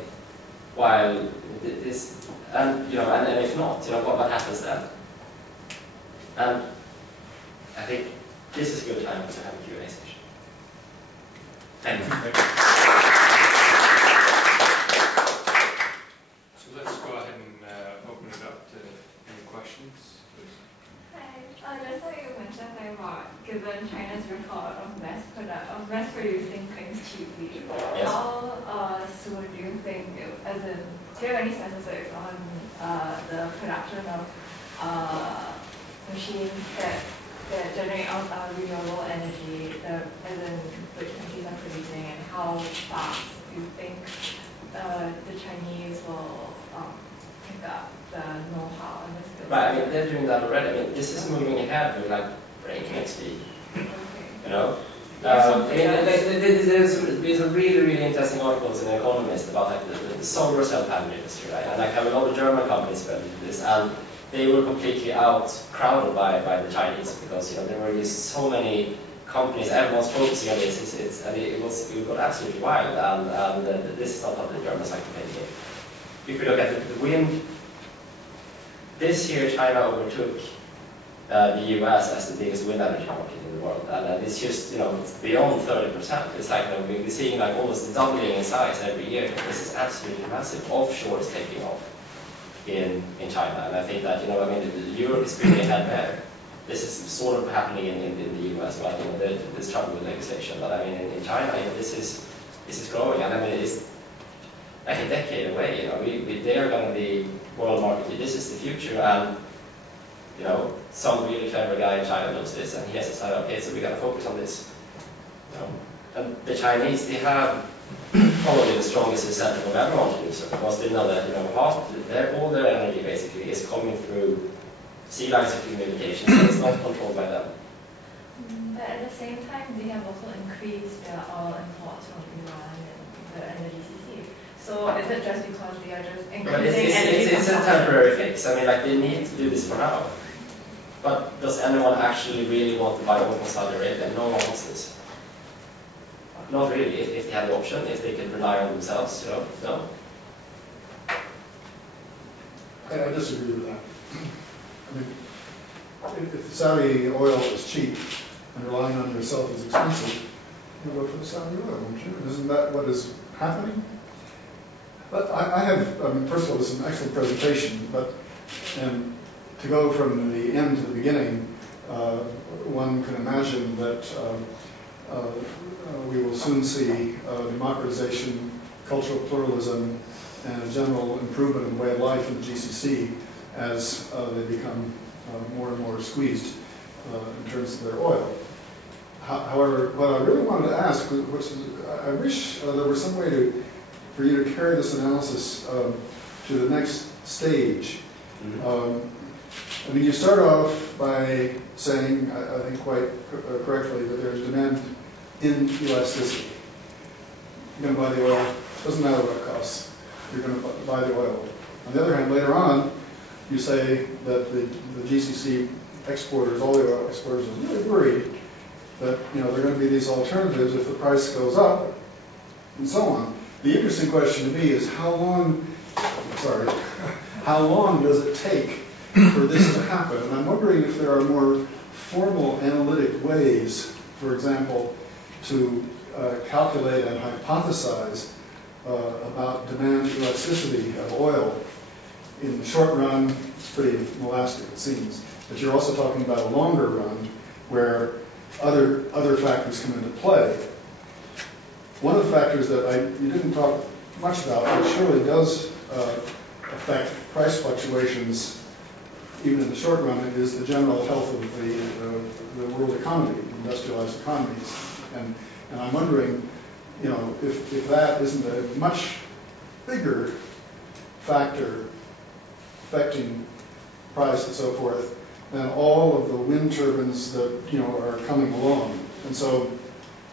While this, and you know, and if not, you know, what happens then? And I think this is a good time to have a Q&A session. Thank you. So let's go ahead and open it up to any questions, please. Hi. Just like you mentioned, given China's record of mass producing things cheaply, Yes. how soon do you think, as in, do you have any statistics on the production of machines that generate renewable energy, as in which countries are producing, and how fast do you think the Chinese will pick up the know-how and the skills? Right, I mean, they're doing that already. I mean, this is moving ahead with like breakneck speed. Okay. You know? I mean, there's a really interesting articles in The Economist about like the solar cell panel industry, right? And like have a lot of German companies who did this, and they were completely crowded by the Chinese because, you know, there were just so many companies, everyone's focusing on this. It got absolutely wild, and this is not how the Germans like to play the game. If we look at the wind, this year China overtook the US as the biggest wind energy market in the world, and it's just, you know, it's beyond 30%. It's like, you know, we're seeing like almost doubling in size every year. This is absolutely massive. Offshore is taking off. in China. And I think that, I mean, Europe is pretty ahead there. This is sort of happening in the US, but there's trouble with legislation. But I mean, in China, this is growing, and I mean, it's like a decade away. They are going to be world market. This is the future, and some really clever guy in China knows this, and he has decided, okay, so we got to focus on this. And the Chinese, they have probably the strongest incentive of everyone to do so, because they know that all their energy basically is coming through sea lines of communication, so it's not controlled by them. But at the same time, they have also increased their oil imports from Iran and the GCC. So is it just because they are just increasing energy? It's a temporary fix. I mean, like, they need to do this for now. But does anyone actually really want to buy oil from Saudi Arabia? No one wants this. Not really. If they have the option, if they can rely on themselves, no. I disagree with that. I mean, if Saudi oil is cheap and relying on yourself is expensive, you go for the Saudi oil, won't you? Isn't that what is happening? But I mean, first of all, this is an excellent presentation, but to go from the end to the beginning, one can imagine that we will soon see democratization, cultural pluralism, and a general improvement in the way of life in the GCC as they become more and more squeezed in terms of their oil. However, what I really wanted to ask, which is, I wish there was some way for you to carry this analysis to the next stage. I mean, you start off by saying, I think quite correctly, that there's demand in elasticity. You're going to buy the oil, doesn't matter what it costs, you're going to buy the oil. On the other hand, later on, you say that the GCC exporters, all the oil exporters, are really worried that there are going to be these alternatives if the price goes up, and so on. The interesting question to me is how long does it take for this to happen? And I'm wondering if there are more formal analytic ways, for example, to calculate and hypothesize about demand elasticity of oil. In the short run, it's pretty elastic, it seems. But you're also talking about a longer run where other factors come into play. One of the factors that you didn't talk much about, but surely does affect price fluctuations even in the short run, is the general health of the world economy, industrialized economies. And I'm wondering, if that isn't a much bigger factor affecting price and so forth than all of the wind turbines that are coming along. And so,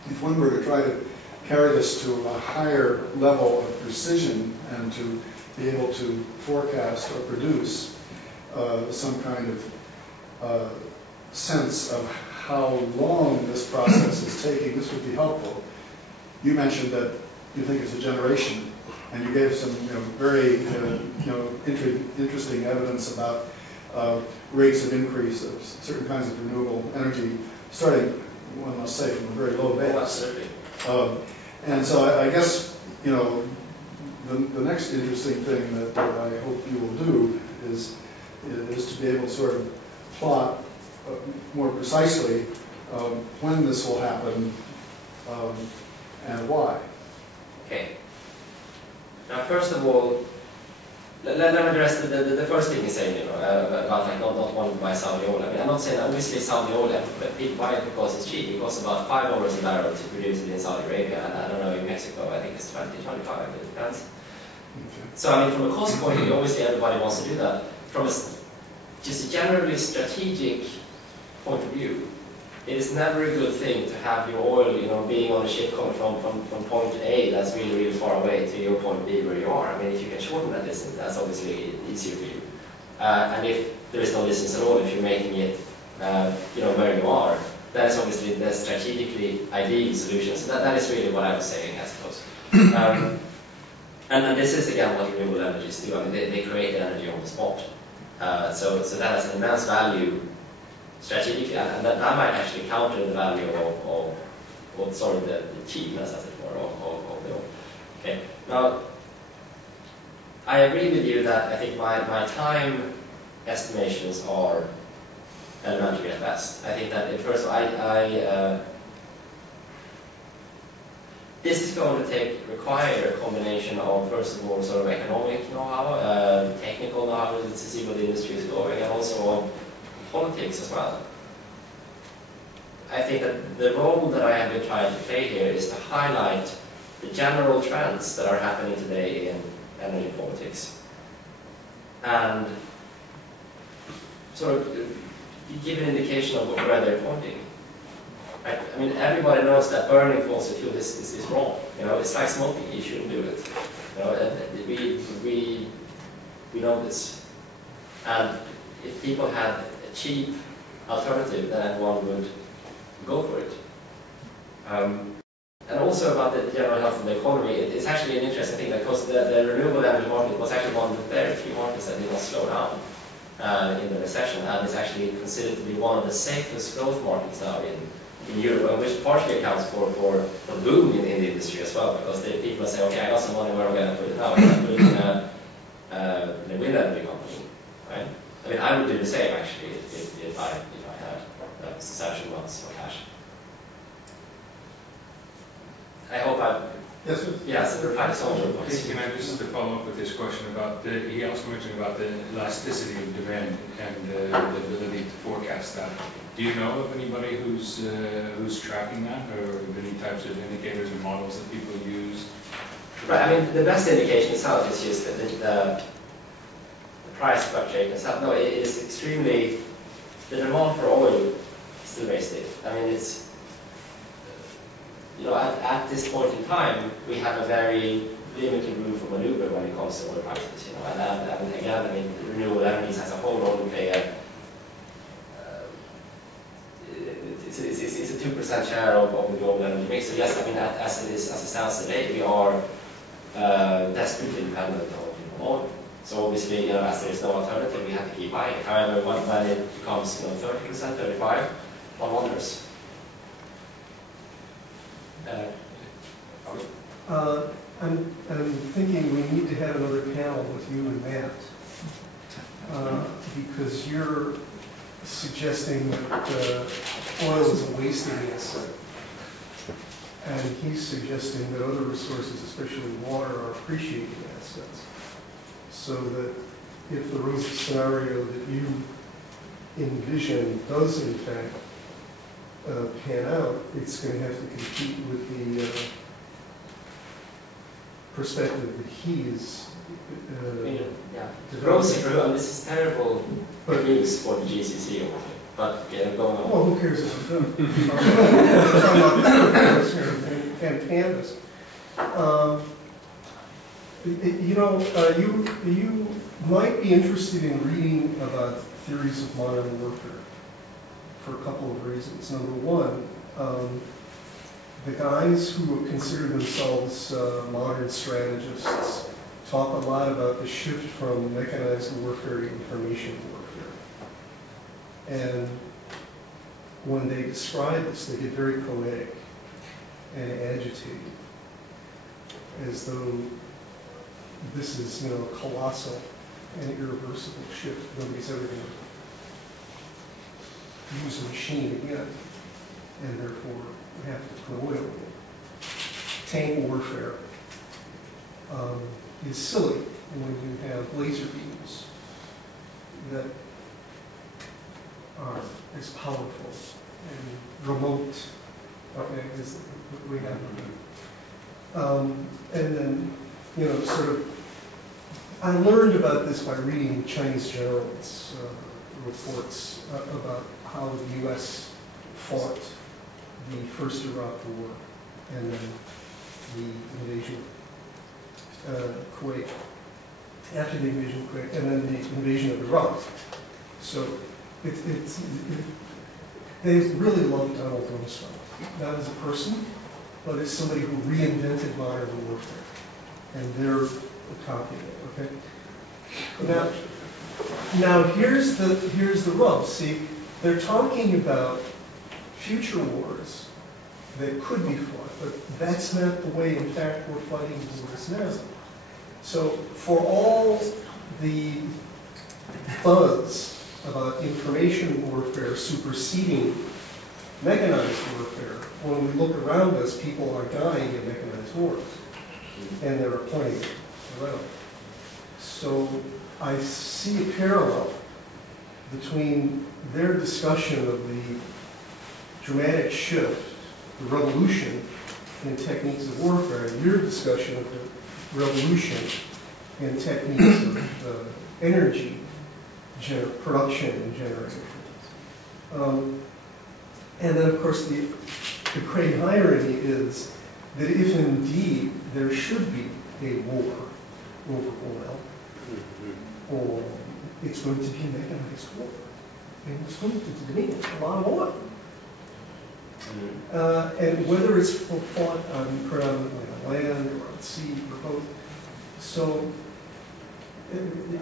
if one were to try to carry this to a higher level of precision and to be able to forecast or produce some kind of sense of how long this process is taking, this would be helpful. You mentioned that you think it's a generation, and you gave some very interesting evidence about rates of increase of certain kinds of renewable energy, starting, one must say, from a very low base. Oh, absolutely. And so I guess the next interesting thing that I hope you will do is to be able to sort of plot more precisely when this will happen and why. Okay. Now, first of all, let me address the first thing you say, about like not wanting to buy Saudi oil. I mean, I'm not saying that obviously Saudi oil, people buy it because it's cheap. It costs about $5 a barrel to produce it in Saudi Arabia, and I don't know, in Mexico, I think it's 20, 25, it depends. Okay. So, I mean, from a cost point of view, obviously everybody wants to do that. From just a generally strategic point of view, it is never a good thing to have your oil, being on a ship coming from point A that's really, really far away to your point B where you are. I mean, if you can shorten that distance, that's obviously easier for you. And if there is no distance at all, if you're making it, where you are, that is obviously the strategically ideal solution. So that is really what I was saying, I suppose. And this is again what renewable energies do. I mean, they create energy on the spot. So that has an immense value strategically, and that might actually counter the value of the cheapness, as it were, of the oil. Okay. Now, I agree with you that I think my time estimations are elementary at best. I think that first of all, this is going to require a combination of, first of all, sort of economic know-how, technical know-how to see where the industry is going, and also on politics as well. I think that the role that I have been trying to play here is to highlight the general trends that are happening today in energy politics, and sort of give an indication of where they're pointing. I mean, everybody knows that burning fossil fuel is wrong. You know, it's like smoking. You shouldn't do it. You know, we know this. And if people had a cheap alternative, then everyone would go for it. And also about the general health of the economy, it's actually an interesting thing because the renewable energy market was actually one of the very few markets that did not slow down in the recession, and it's actually considered to be one of the safest growth markets now in Europe, which partially accounts for the boom in the industry as well, because people say, okay, I got some money, where am I going to put it now? I'm going to put it in a wind energy company, right? I mean, I would do the same actually if I had substantial amounts of cash. I hope I've replied to some of your points. Can I just follow up with this question about he also mentioned about the elasticity of demand and the ability to forecast that. Do you know of anybody who's tracking that, or any types of indicators and models that people use? Right. I mean, the best indication itself is just the price fluctuation itself. No, it is extremely. The demand for oil is still very stiff. I mean, it's. You know, at this point in time, we have a very limited room for maneuver when it comes to oil prices. You know, and again, I mean, renewable energies as a whole only play it's a 2% share of the global energy mix. So yes, I mean, as it stands today, we are desperately dependent on oil. So obviously, you know, as there is no alternative, we have to keep buying it. However, when it becomes 30%, 35%, one wonders. I'm thinking we need to have another panel with you and Matt, because you're suggesting that oil is a wasting asset, and he's suggesting that other resources, especially water, are appreciating assets. So that if the rosy scenario that you envision does in fact pan out, it's going to have to compete with the perspective that he is Rosy, this is terrible news for the GCC, but going on. Well, who cares if it's and canvas. You know, you might be interested in reading about theories of modern warfare for a couple of reasons. Number one, the guys who consider themselves modern strategists talk a lot about the shift from mechanized warfare to information warfare. And when they describe this, they get very poetic and agitated, as though this is, you know, a colossal and irreversible shift. Nobody's ever going to use a machine again, and therefore we have to put oil in it. Tank warfare is silly when you have laser beams that are as powerful and remote, okay, as we have. And then, you know, sort of, I learned about this by reading Chinese generals' reports about how the U.S. fought the first Iraq War and then the invasion of Kuwait, after the invasion of Kuwait, and then the invasion of Iraq. So they really loved Donald Rumsfeld, not as a person, but as somebody who reinvented modern warfare. And they're copying it, okay? Now here's the rub. See, they're talking about future wars that could be fought, but that's not the way, in fact, we're fighting wars now. So for all the buzz about information warfare superseding mechanized warfare, when we look around us, people are dying in mechanized wars. And there are plenty around. So I see a parallel between their discussion of the dramatic shift, the revolution in techniques of warfare, and your discussion of the revolution in techniques of energy production and generation. And then, of course, the great irony is that if indeed there should be a war over oil, or it's going to be a mechanized war, and it's going to demand a lot of oil. And whether it's fought predominantly on land or on sea or both. So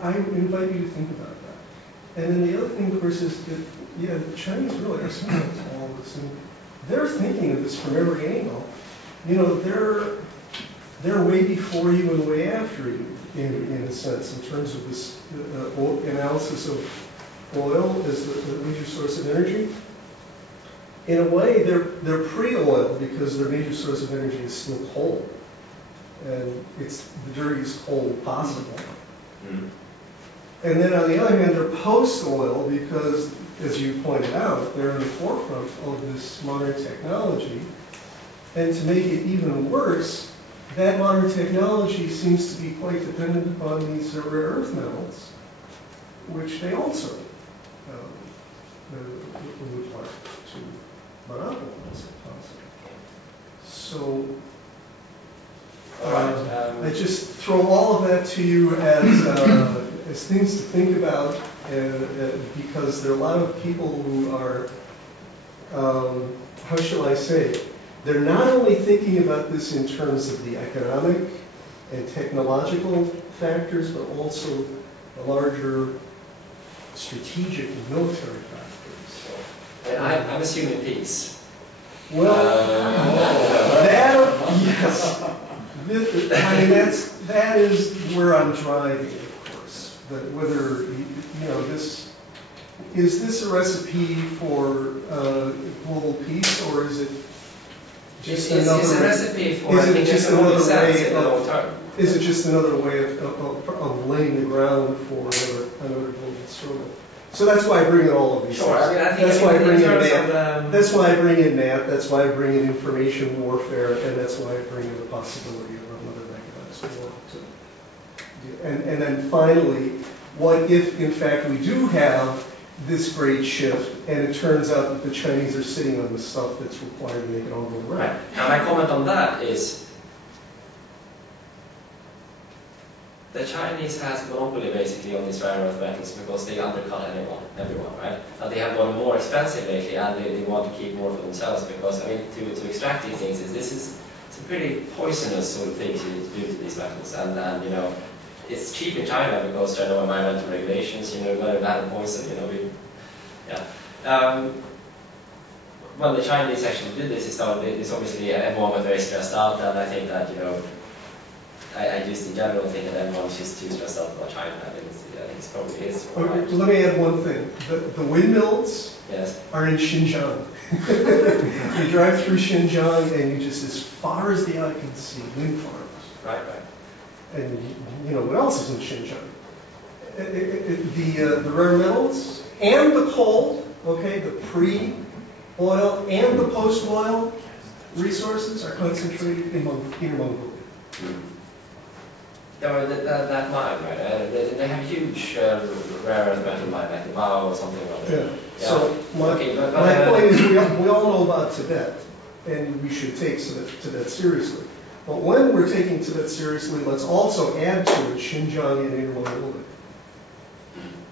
I invite you to think about that. And then the other thing, of course, is that, yeah, the Chinese really are seeing all this, and they're thinking of this from every angle. You know, they're way before you and way after you, in a sense, in terms of this analysis of oil as the major source of energy. In a way, they're pre-oil because their major source of energy is still coal. And it's the dirtiest coal possible. And then on the other hand, they're post-oil because, as you pointed out, they're in the forefront of this modern technology. And to make it even worse, that modern technology seems to be quite dependent upon these rare earth metals, which they also would like to monopolize if possible. So I just throw all of that to you as things to think about, because there are a lot of people who are, how shall I say, they're not only thinking about this in terms of the economic and technological factors, but also the larger strategic and military factors. And I'm assuming peace. Well, yes. I mean, that is where I'm driving, of course. That whether, you know, is this a recipe for global peace, or is it just another? It's a recipe for. Is it just another way long term? Is it just another way of laying the ground for another global struggle? So that's why I bring in all of these. Sure. Things. I mean, I think that's why I bring in NAP. That's why I bring in NAP. That's why I bring in information warfare, and that's why I bring in the possibility of another mechanized war. And then finally, what if, in fact, we do have this great shift, and it turns out that the Chinese are sitting on the stuff that's required to make it all go around? Right. Now, my comment on that is the Chinese has monopoly basically on these rare earth metals because they undercut everyone, right? And they have gotten more expensive lately, and they want to keep more for themselves because, I mean, to extract these things, it's a pretty poisonous sort of thing to do to these metals, and you know, it's cheap in China because there are no environmental regulations. You know, whether that and poison, you know, when the Chinese actually did this, it's obviously everyone was very stressed out, and I think that, you know, I just in general think that everyone's just too stressed out about China. I think it's probably is. Okay, let me add one thing. The windmills are in Xinjiang. You drive through Xinjiang and you just, as far as the eye can see, wind farms. Right. And you know, what else is in Xinjiang? The rare metals and the coal, okay, the pre-oil and the post-oil resources are concentrated in Mongolia. That mine, right? They have huge rare earth metal mine, like the Mao or something like that. Yeah. So my point is, we all know about Tibet, and we should take Tibet seriously. But when we're taking Tibet seriously, let's also add to it Xinjiang and Inner Mongolia.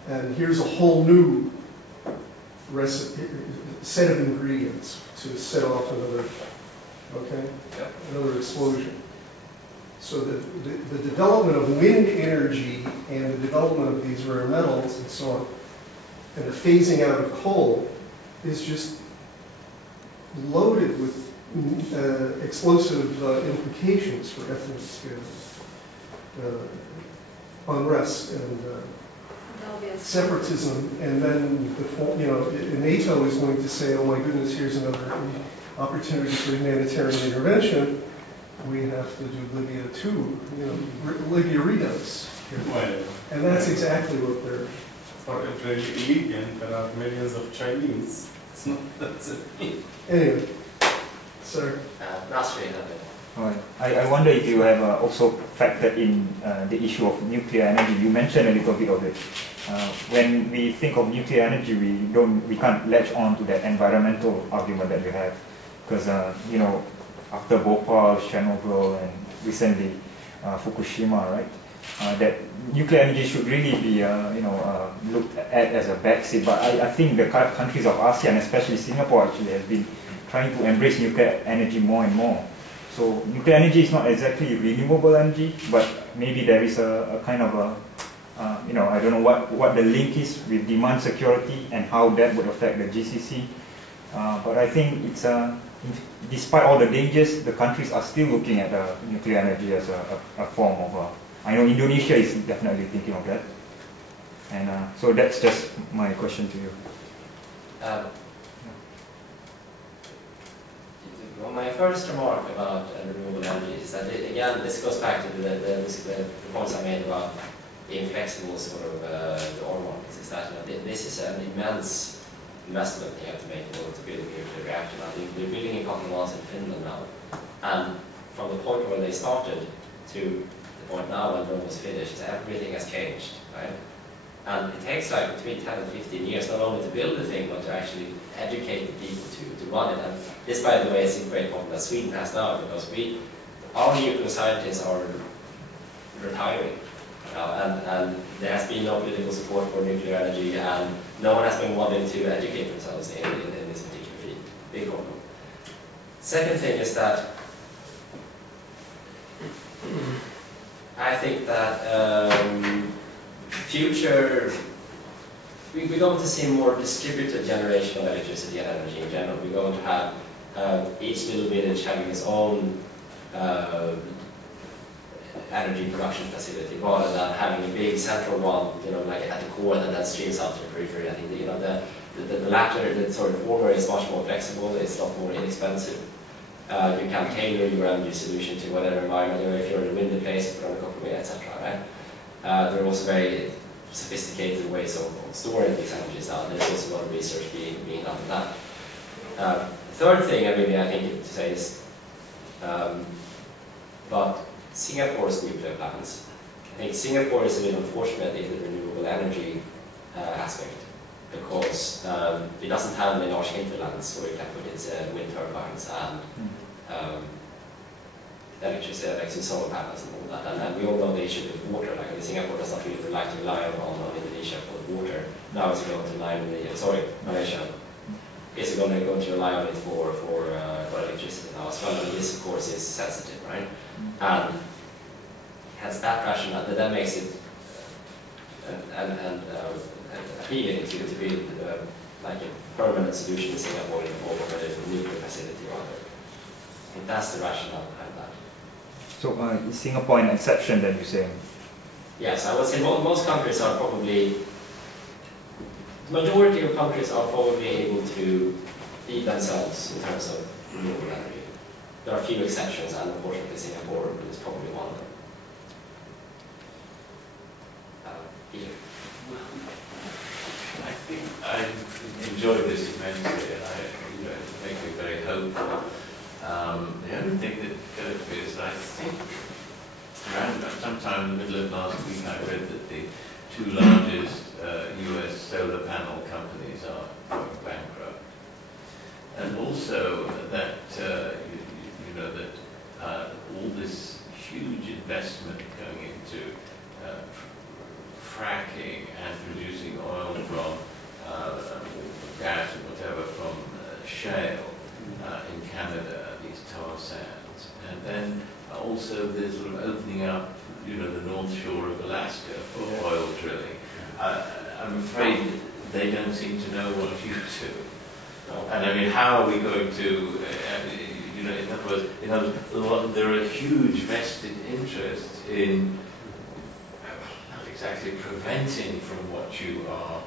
And here's a whole new recipe, set of ingredients to set off another, another explosion. So the development of wind energy and the development of these rare metals and so on, and the phasing out of coal is just loaded with explosive implications for ethnic scales. unrest and That'll be a separatism, and then NATO is going to say, "Oh my goodness, here's another opportunity for humanitarian intervention. We have to do Libya too, Libya redux." Well, And that's exactly what they're. for every Libyan, there are millions of Chinese. It's not that's it. Anyway, sir. Nasri, have it. Right. I wonder if you have also factored in the issue of nuclear energy. You mentioned a little bit of it. When we think of nuclear energy, we can't latch on to that environmental argument that you have, because after Bhopal, Chernobyl, and recently Fukushima, right? That nuclear energy should really be looked at as a backseat. But I think the countries of ASEAN, especially Singapore, actually has been trying to embrace nuclear energy more and more. So nuclear energy is not exactly renewable energy, but maybe there is a kind of a, I don't know what the link is with demand security and how that would affect the GCC. But I think it's, despite all the dangers, the countries are still looking at nuclear energy as a form of, I know Indonesia is definitely thinking of that. And so that's just my question to you. Well, my first remark about renewable energy is that, again, this goes back to the points I made about being flexible, sort of, the oil markets, is that this is an immense investment you have to make in order to build a nuclear reactor. Now, they're building a couple of ones in Finland now, and from the point where they started to the point now when Rome was finished, everything has changed, right? And it takes like between 10 and 15 years not only to build the thing, but to actually educate the people to run it. And this, by the way, is a great problem that Sweden has now, because our nuclear scientists are retiring. And there has been no political support for nuclear energy, and no one has been wanting to educate themselves in this particular field. Big problem. Second thing is that I think that we're going to see more distributed generation of electricity and energy in general. We're going to have each little village having its own energy production facility, rather than having a big central one, like at the core that then streams out to the periphery. I think the latter, the sort of former, is much more flexible. It's a lot more inexpensive. You can tailor your energy solution to whatever environment. If you're in a windy place, put on a couple of etc. Right? There are also very sophisticated ways of storing these energies now. There's also a lot of research being done on that. Third thing I think to say is, but Singapore's nuclear plans. I think Singapore is a bit unfortunate in the renewable energy aspect, because it doesn't have any large hinterlands where it can put its wind turbines and electricity, like solar panels and all that. And we all know the issue with water. Like Singapore does not really like to rely on Indonesia for the water. Now it's going to rely on Malaysia. Is going to rely on it for electricity now as well. And this, of course, is sensitive, right? And hence that rationale that makes it appealing to be like a permanent solution in Singapore in the form of a nuclear facility, rather. I think that's the rationale behind that. So is Singapore an exception then, you're saying? Yes, I would say most countries are probably, the majority of countries are probably able to feed themselves in terms of renewable energy. There are a few exceptions, and unfortunately Singapore is probably one of them. Peter. I think I enjoyed this immensely, and it makes me very hopeful. The only thing that occurred to me is that I think around about sometime in the middle of last week I read that the two largest US solar panel companies are going bankrupt. And also that that all this huge investment going into fracking and producing oil from gas and whatever from shale in Canada, these tar sands, and then also the sort of opening up, the North Shore of Alaska for oil drilling. I'm afraid they don't seem to know what you do. And I mean, how are we going to, in other words, there are huge vested interests in exactly preventing from what you are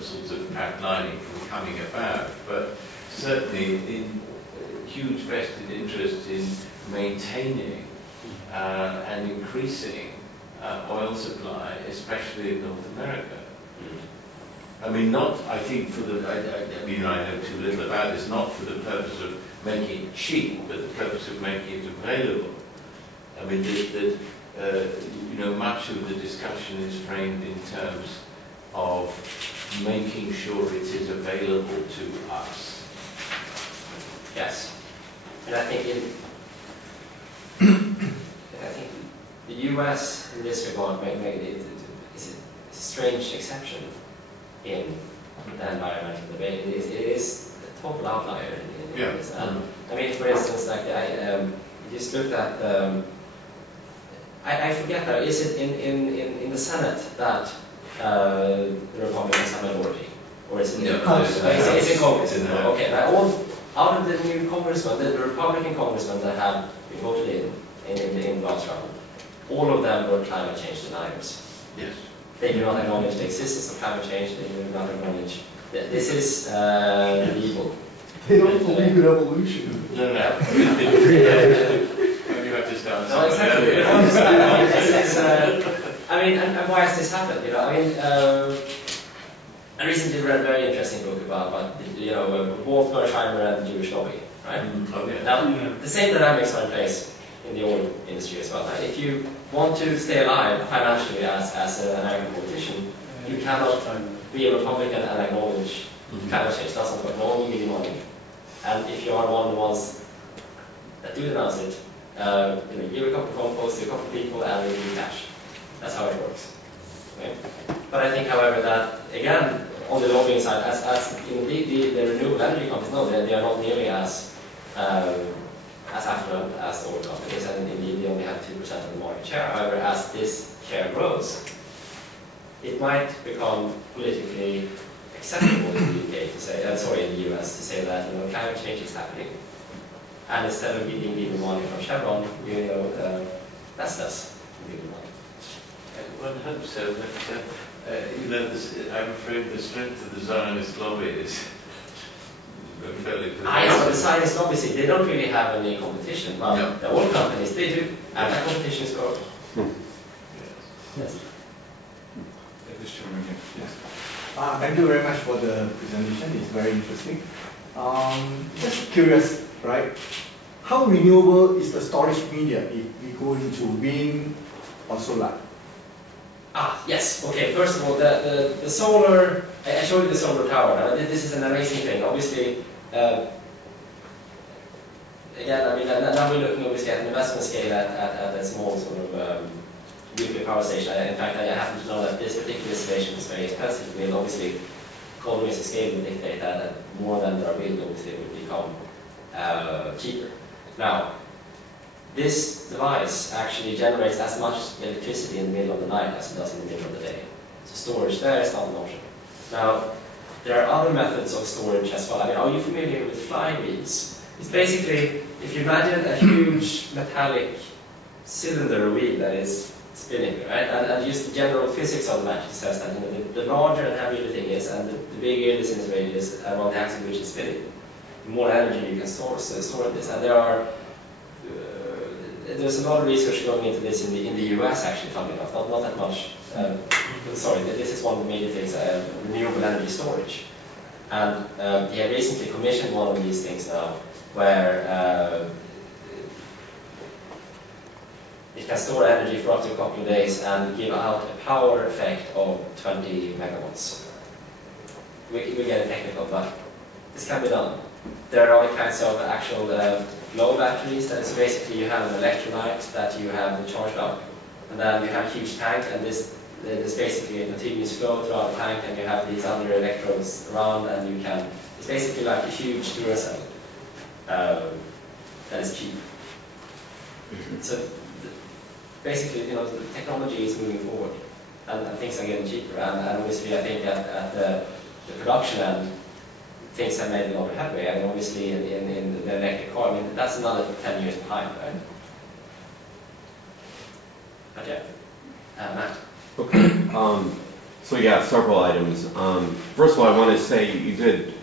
sort of outlining from coming about, but certainly in huge vested interest in maintaining and increasing oil supply, especially in North America. I mean, not, I think, for the, I mean, I know too little about this, not for the purpose of making it cheap, but the purpose of making it available. I mean, you know, much of the discussion is framed in terms of making sure it is available to us. Yes. And I think the US in this regard is a strange exception in the environmental debate. It is a total outlier in this. I mean, for instance, like I just looked at I forget now. Is it in the Senate that the Republicans have a majority, or is it in Congress? It's in Congress. Okay. Now, out of the new congressmen, the Republican congressmen that have been voted in the last round, all of them were climate change deniers. Yes. They do not acknowledge the existence of climate change. They do not acknowledge this is evil. They don't believe in evolution. No. You have to start. No, exactly. I mean, and why has this happened? You know, I mean, I recently read a very interesting book about you know, Walt Mersheimer and the Jewish lobby, right? Okay. Now, the same dynamics are in place in the oil industry as well. Right? If you want to stay alive financially as an American politician, you cannot be a Republican and acknowledge climate change. Doesn't work. No one will give you money. And if you are one of the ones that do denounce it, you know, give a couple of phone calls to a couple of people and you give you cash. That's how it works. Okay? But I think, however, that again, on the lobbying side, as you know, the renewable energy companies, no, they are not nearly as affluent as the oil companies, and indeed they only have 2% of the market share. However, as this share grows, it might become politically acceptable in the UK to say, in the US to say that, you know, climate change is happening, and instead of being given money from Chevron, you know, that's less given money. One hopes so, but you know, I'm afraid the strength of the Zionist lobby is fairly So the Zionist lobby, they don't really have any competition. Well, no. The oil companies, they do, and that competition is growing. Yes. This gentleman here. Yes. Thank you very much for the presentation. It's very interesting. Just curious, right? How renewable is the storage media if we go into wind or solar? Yes. Okay. First of all, the solar. I showed you the solar tower. This is an amazing thing. Obviously, again, I mean, now we're looking obviously at an investment scale at a small sort of nuclear power station. In fact, I happen to know that this particular installation is very expensive to build. Obviously, economies of scale would dictate that more than there are built, obviously, would become cheaper. Now, this device actually generates as much electricity in the middle of the night as it does in the middle of the day. So storage there is not an option. Now, there are other methods of storage as well. I mean, are you familiar with flywheels? It's basically, if you imagine a huge metallic cylinder wheel that is spinning, right? And just the general physics of the match says that, you know, the larger and heavier the thing is, and the bigger the sinus radius around the axis which is spinning, the more energy you can store this. And there's a lot of research going into this in the US, actually, funnily enough, not that much. Sorry, this is one of the major things, renewable energy storage. And they have recently commissioned one of these things now, where it can store energy for up to a couple of days and give out a power effect of 20 megawatts. We're getting technical, but this can be done. There are other kinds of actual flow batteries. So basically you have an electrolyte that you have charged up, and then you have a huge tank, and this is basically a continuous flow throughout the tank, and you have these other electrodes around, and you can, it's basically like a huge Duracell that is cheap. So basically, you know, the technology is moving forward, and things are getting cheaper, and obviously I think at the production end, things have made a lot of headway. I mean, obviously in the electric car, I mean, that's another 10 years behind, right? But yeah, Matt. Okay. So yeah, several items. First of all, I want to say you did,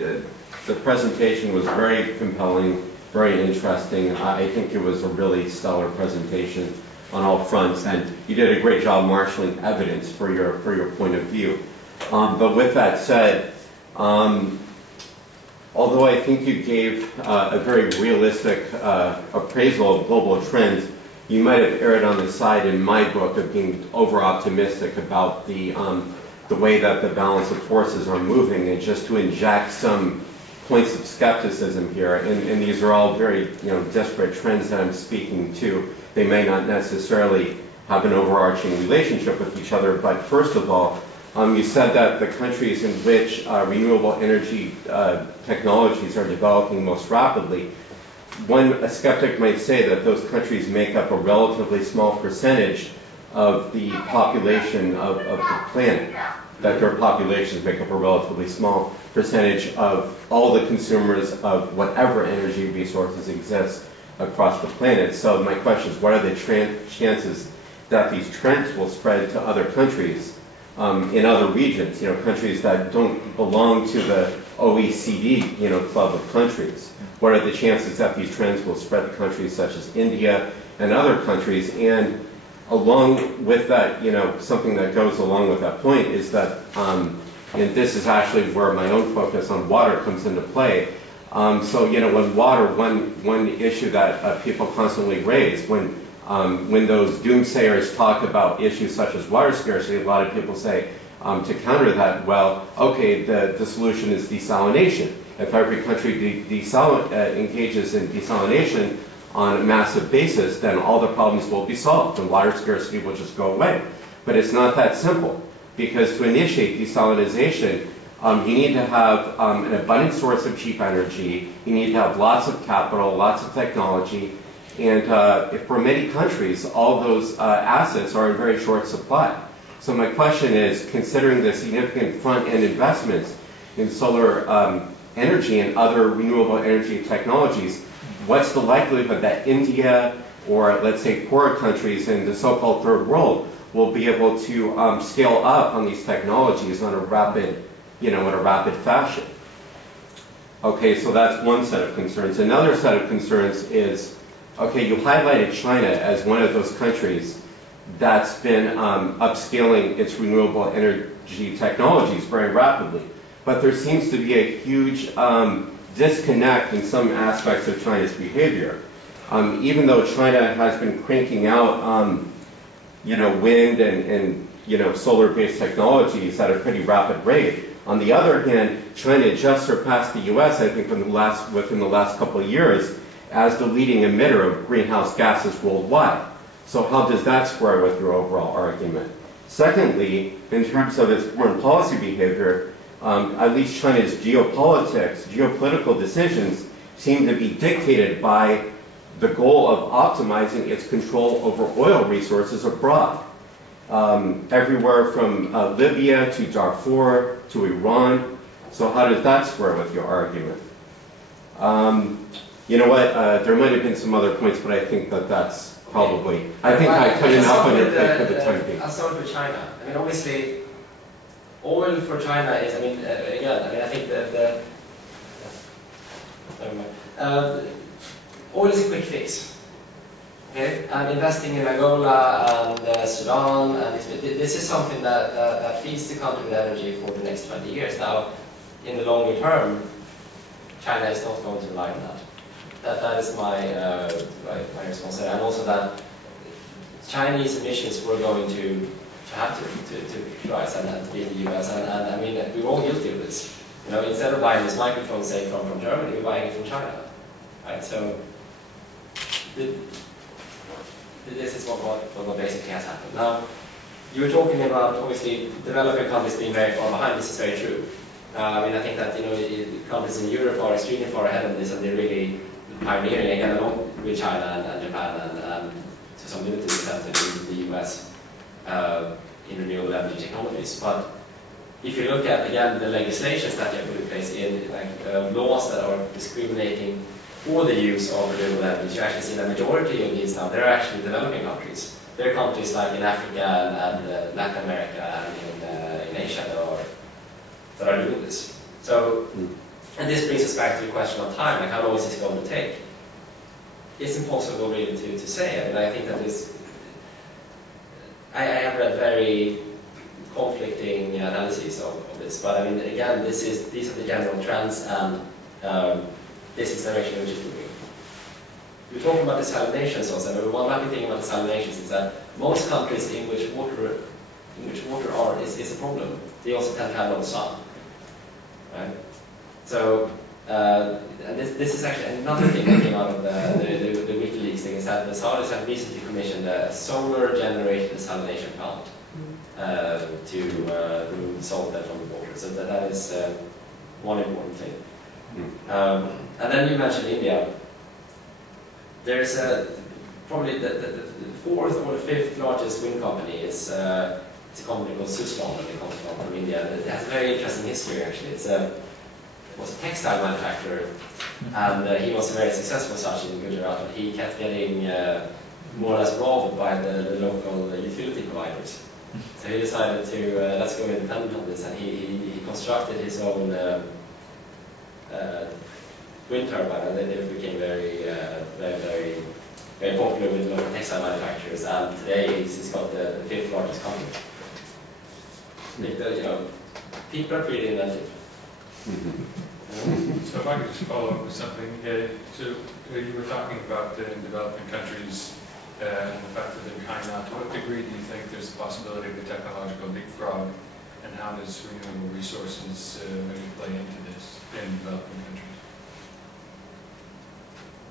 the presentation was very compelling, very interesting. I think it was a really stellar presentation on all fronts, and you did a great job marshaling evidence for your point of view. But with that said, although I think you gave a very realistic appraisal of global trends, you might have erred on the side in my book of being over-optimistic about the way that the balance of forces are moving, and just to inject some points of skepticism here. And these are all very disparate trends that I'm speaking to. They may not necessarily have an overarching relationship with each other, but first of all, you said that the countries in which renewable energy technologies are developing most rapidly, a skeptic might say that those countries make up a relatively small percentage of the population of the planet, that their populations make up a relatively small percentage of all the consumers of whatever energy resources exist across the planet. So my question is, what are the chances that these trends will spread to other countries in other regions, countries that don't belong to the OECD, club of countries? What are the chances that these trends will spread to countries such as India and other countries? And along with that, something that goes along with that point is that, and this is actually where my own focus on water comes into play. So, when water, one issue that people constantly raise, when those doomsayers talk about issues such as water scarcity, a lot of people say, to counter that, well, okay, the solution is desalination. If every country engages in desalination on a massive basis, then all the problems will be solved and water scarcity will just go away. But it's not that simple, because to initiate desalination, you need to have an abundant source of cheap energy, you need to have lots of capital, lots of technology, and for many countries, all those assets are in very short supply. So my question is, considering the significant front-end investments in solar energy and other renewable energy technologies, what's the likelihood that India, or let's say poorer countries in the so-called third world, will be able to scale up on these technologies on a rapid, in a rapid fashion? Okay, so that's one set of concerns. Another set of concerns is, okay, you highlighted China as one of those countries that's been upscaling its renewable energy technologies very rapidly. But there seems to be a huge disconnect in some aspects of China's behavior. Even though China has been cranking out, wind and solar-based technologies at a pretty rapid rate, on the other hand, China just surpassed the U.S., I think, within the last couple of years as the leading emitter of greenhouse gases worldwide. So how does that square with your overall argument? Secondly, in terms of its foreign policy behavior, at least China's geopolitical decisions seem to be dictated by the goal of optimizing its control over oil resources abroad. Everywhere from Libya to Darfur to Iran. So how does that square with your argument? You know what, there might have been some other points, but I think that's probably, I think I cut enough on your plate for the time being. I'll start with China. I mean, obviously, oil for China is, I think oil is a quick fix. Okay? And investing in Angola and Sudan, and this is something that feeds the country with energy for the next 20 years. Now, in the longer term, China is not going to rely on that. That is my response there. And also that Chinese emissions were going to have to rise and be in the US. And I mean, we're all guilty of this. Instead of buying this microphone, say, from Germany, we're buying it from China. Right? So, this is what basically has happened. Now, you were talking about, obviously, developing countries being very far behind. This is very true. I think that, countries in Europe are extremely far ahead of this, and they're really pioneering again along with China and Japan and to some limited extent in the US in renewable energy technologies. But if you look at, again, the legislations that you have put in place in laws that are discriminating for the use of renewable energy, you actually see the majority of these now, they're actually developing countries. there are countries like in Africa and Latin America and in Asia that are doing this. So, and this brings us back to the question of time, like how long is this going to take? It's impossible really to say. I mean, I think that I have read very conflicting analyses of this, but I mean, again, these are the general trends, and this is the direction which is moving. We're talking about desalinations also, and one lucky thing about desalinations is that most countries in which water is a problem, they also tend to have no sun, right? So, and this is actually another thing that came out of the WikiLeaks thing, is that the Saudis have recently commissioned a solar-generated desalination plant to remove salt from the water. So that is one important thing. And then you mentioned India. There's probably the fourth or the fifth largest wind company is it's a company called Suzlon, and it comes from India. It has a very interesting history actually. It was a textile manufacturer, and he was very successful such in Gujarat, but he kept getting more or less robbed by the local utility providers. So he decided to let's go independent on this, and he constructed his own wind turbine, and then they became very popular with local textile manufacturers, and today he's got the fifth largest company. You know, people are pretty inventive. So if I could just follow up with something. So you were talking about in developing countries and the fact that they're behind that. To what degree do you think there's the possibility of a technological leapfrog, and how does renewable resources maybe play into this in developing countries?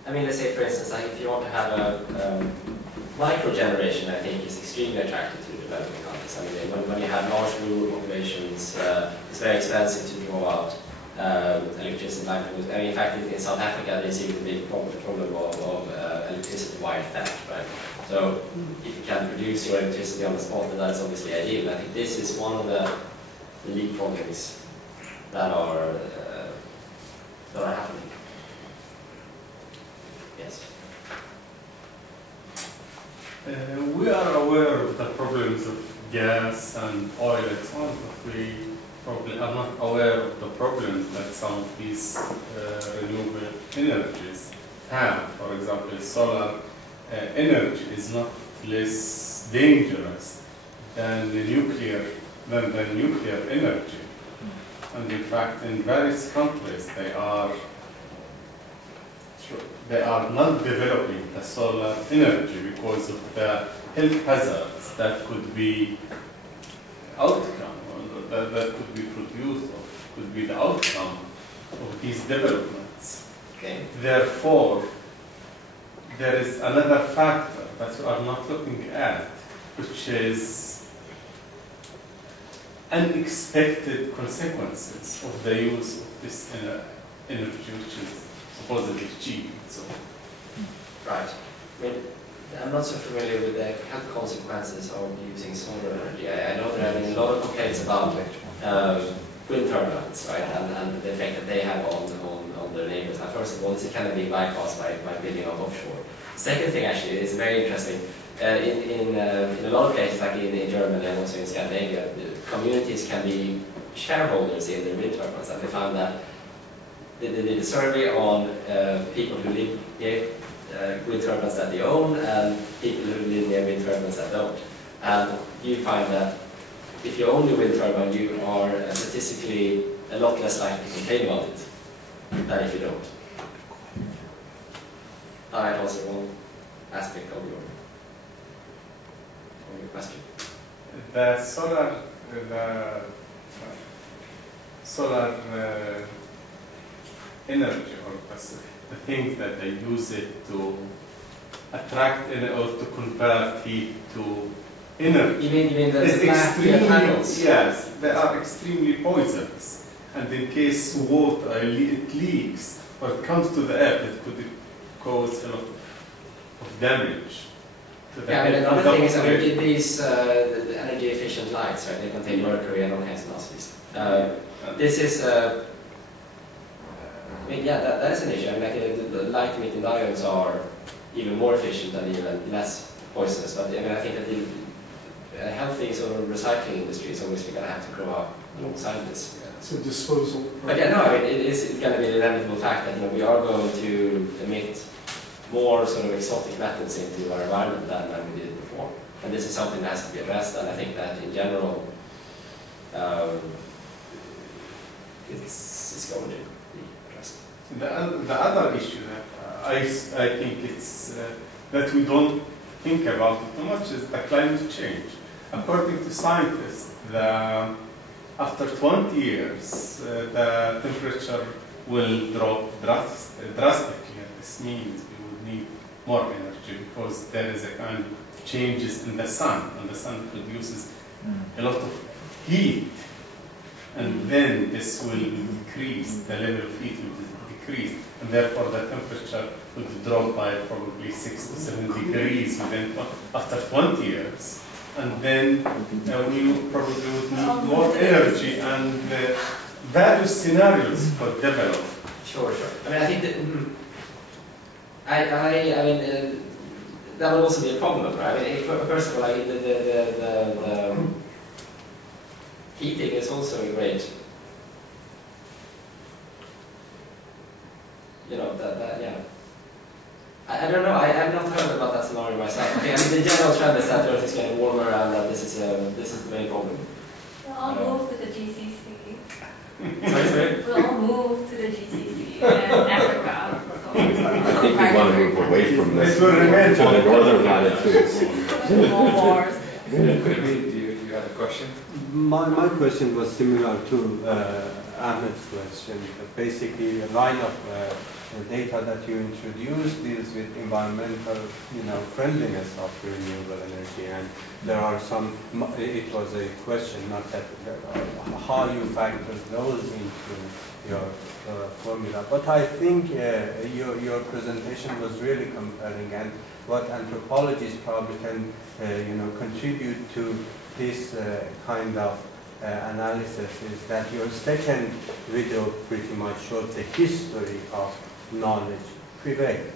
I mean, let's say for instance, like if you want to have a micro generation, I think is extremely attractive to developing countries. I mean, when you have large rural populations, it's very expensive to draw out electricity. I mean, in fact, in South Africa, they see the big problem of electricity wire theft, right? So, if you can produce your electricity on the spot, then that is obviously ideal. I think this is one of the leapfroggings that are happening. Yes. We are aware of the problems of gas and oil and so on, but we probably are not aware of the problems that some of these renewable energies have. For example, solar energy is not less dangerous than the nuclear energy. And in fact, in various countries, they are not developing the solar energy because of the health hazards that could be outcome, or that could be produced, or could be the outcome of these developments. Okay. Therefore, there is another factor that we are not looking at, which is unexpected consequences of the use of this energy, which is supposedly cheap. So. Right. I mean, I'm not so familiar with the health consequences of using solar energy. I know there have been a lot of complaints about wind turbines, right, and the effect that they have on their neighbors. Now, first of all, this can be bypassed by building up offshore. Second thing, actually, is very interesting. In a lot of cases, like in Germany and also in Scandinavia, the communities can be shareholders in their wind turbines, and they found that they did a survey on people who live near wind turbines that they own and people who live near wind turbines that don't. And you find that if you own the wind turbine, you are statistically a lot less likely to complain about it than if you don't. That's also one aspect of your question. The solar energy, or the things that they use it to attract or to convert heat to energy. You mean the extremely, panels? yes, they are extremely poisonous. And in case water it leaks or it comes to the earth, it could cause a lot of damage. Yeah, I mean, another thing is that these the energy efficient lights, right? They contain mercury and all kinds of nasties. This is, I mean, yeah, that is an issue. I mean, like, the light emitting diodes are even more efficient and even less poisonous. But I mean, I think that the healthy sort of recycling industry is obviously going to have to grow up alongside this. So disposal. But yeah, no, I mean, it is going to be an inevitable fact that we are going to emit more sort of exotic metals into our environment than we did before. And this is something that has to be addressed, and I think that in general, it's going to be addressed. The other issue that I think it's that we don't think about it too much is the climate change. According to scientists, after 20 years, the temperature will drop drastically. This means we would need more energy because there is a kind of changes in the sun, and the sun produces a lot of heat, and then this will decrease, the level of heat will decrease, and therefore the temperature would drop by probably 6 to 7 degrees after 20 years. And then we probably would need more energy, and various scenarios could develop. Sure. I mean, I think that I mean that would also be a problem, right? I mean, first of all, the heating is also a great, yeah. I don't know. I have not heard about that scenario myself. I think the general trend is that Earth is getting warmer, and that this is the main problem. We'll all move to the GCC. Sorry? We'll all move to the GCC and Africa. I think we want to move away from this to the northern latitudes. More wars. Do you have a question? My question was similar to Ahmed's question. Basically, a line of data that you introduced deals with environmental, friendliness of renewable energy, and there are some. It was a question, not that how you factor those into your formula. But I think your presentation was really compelling, and what anthropologists probably can, contribute to this kind of analysis is that your second video pretty much showed the history of knowledge prevailing.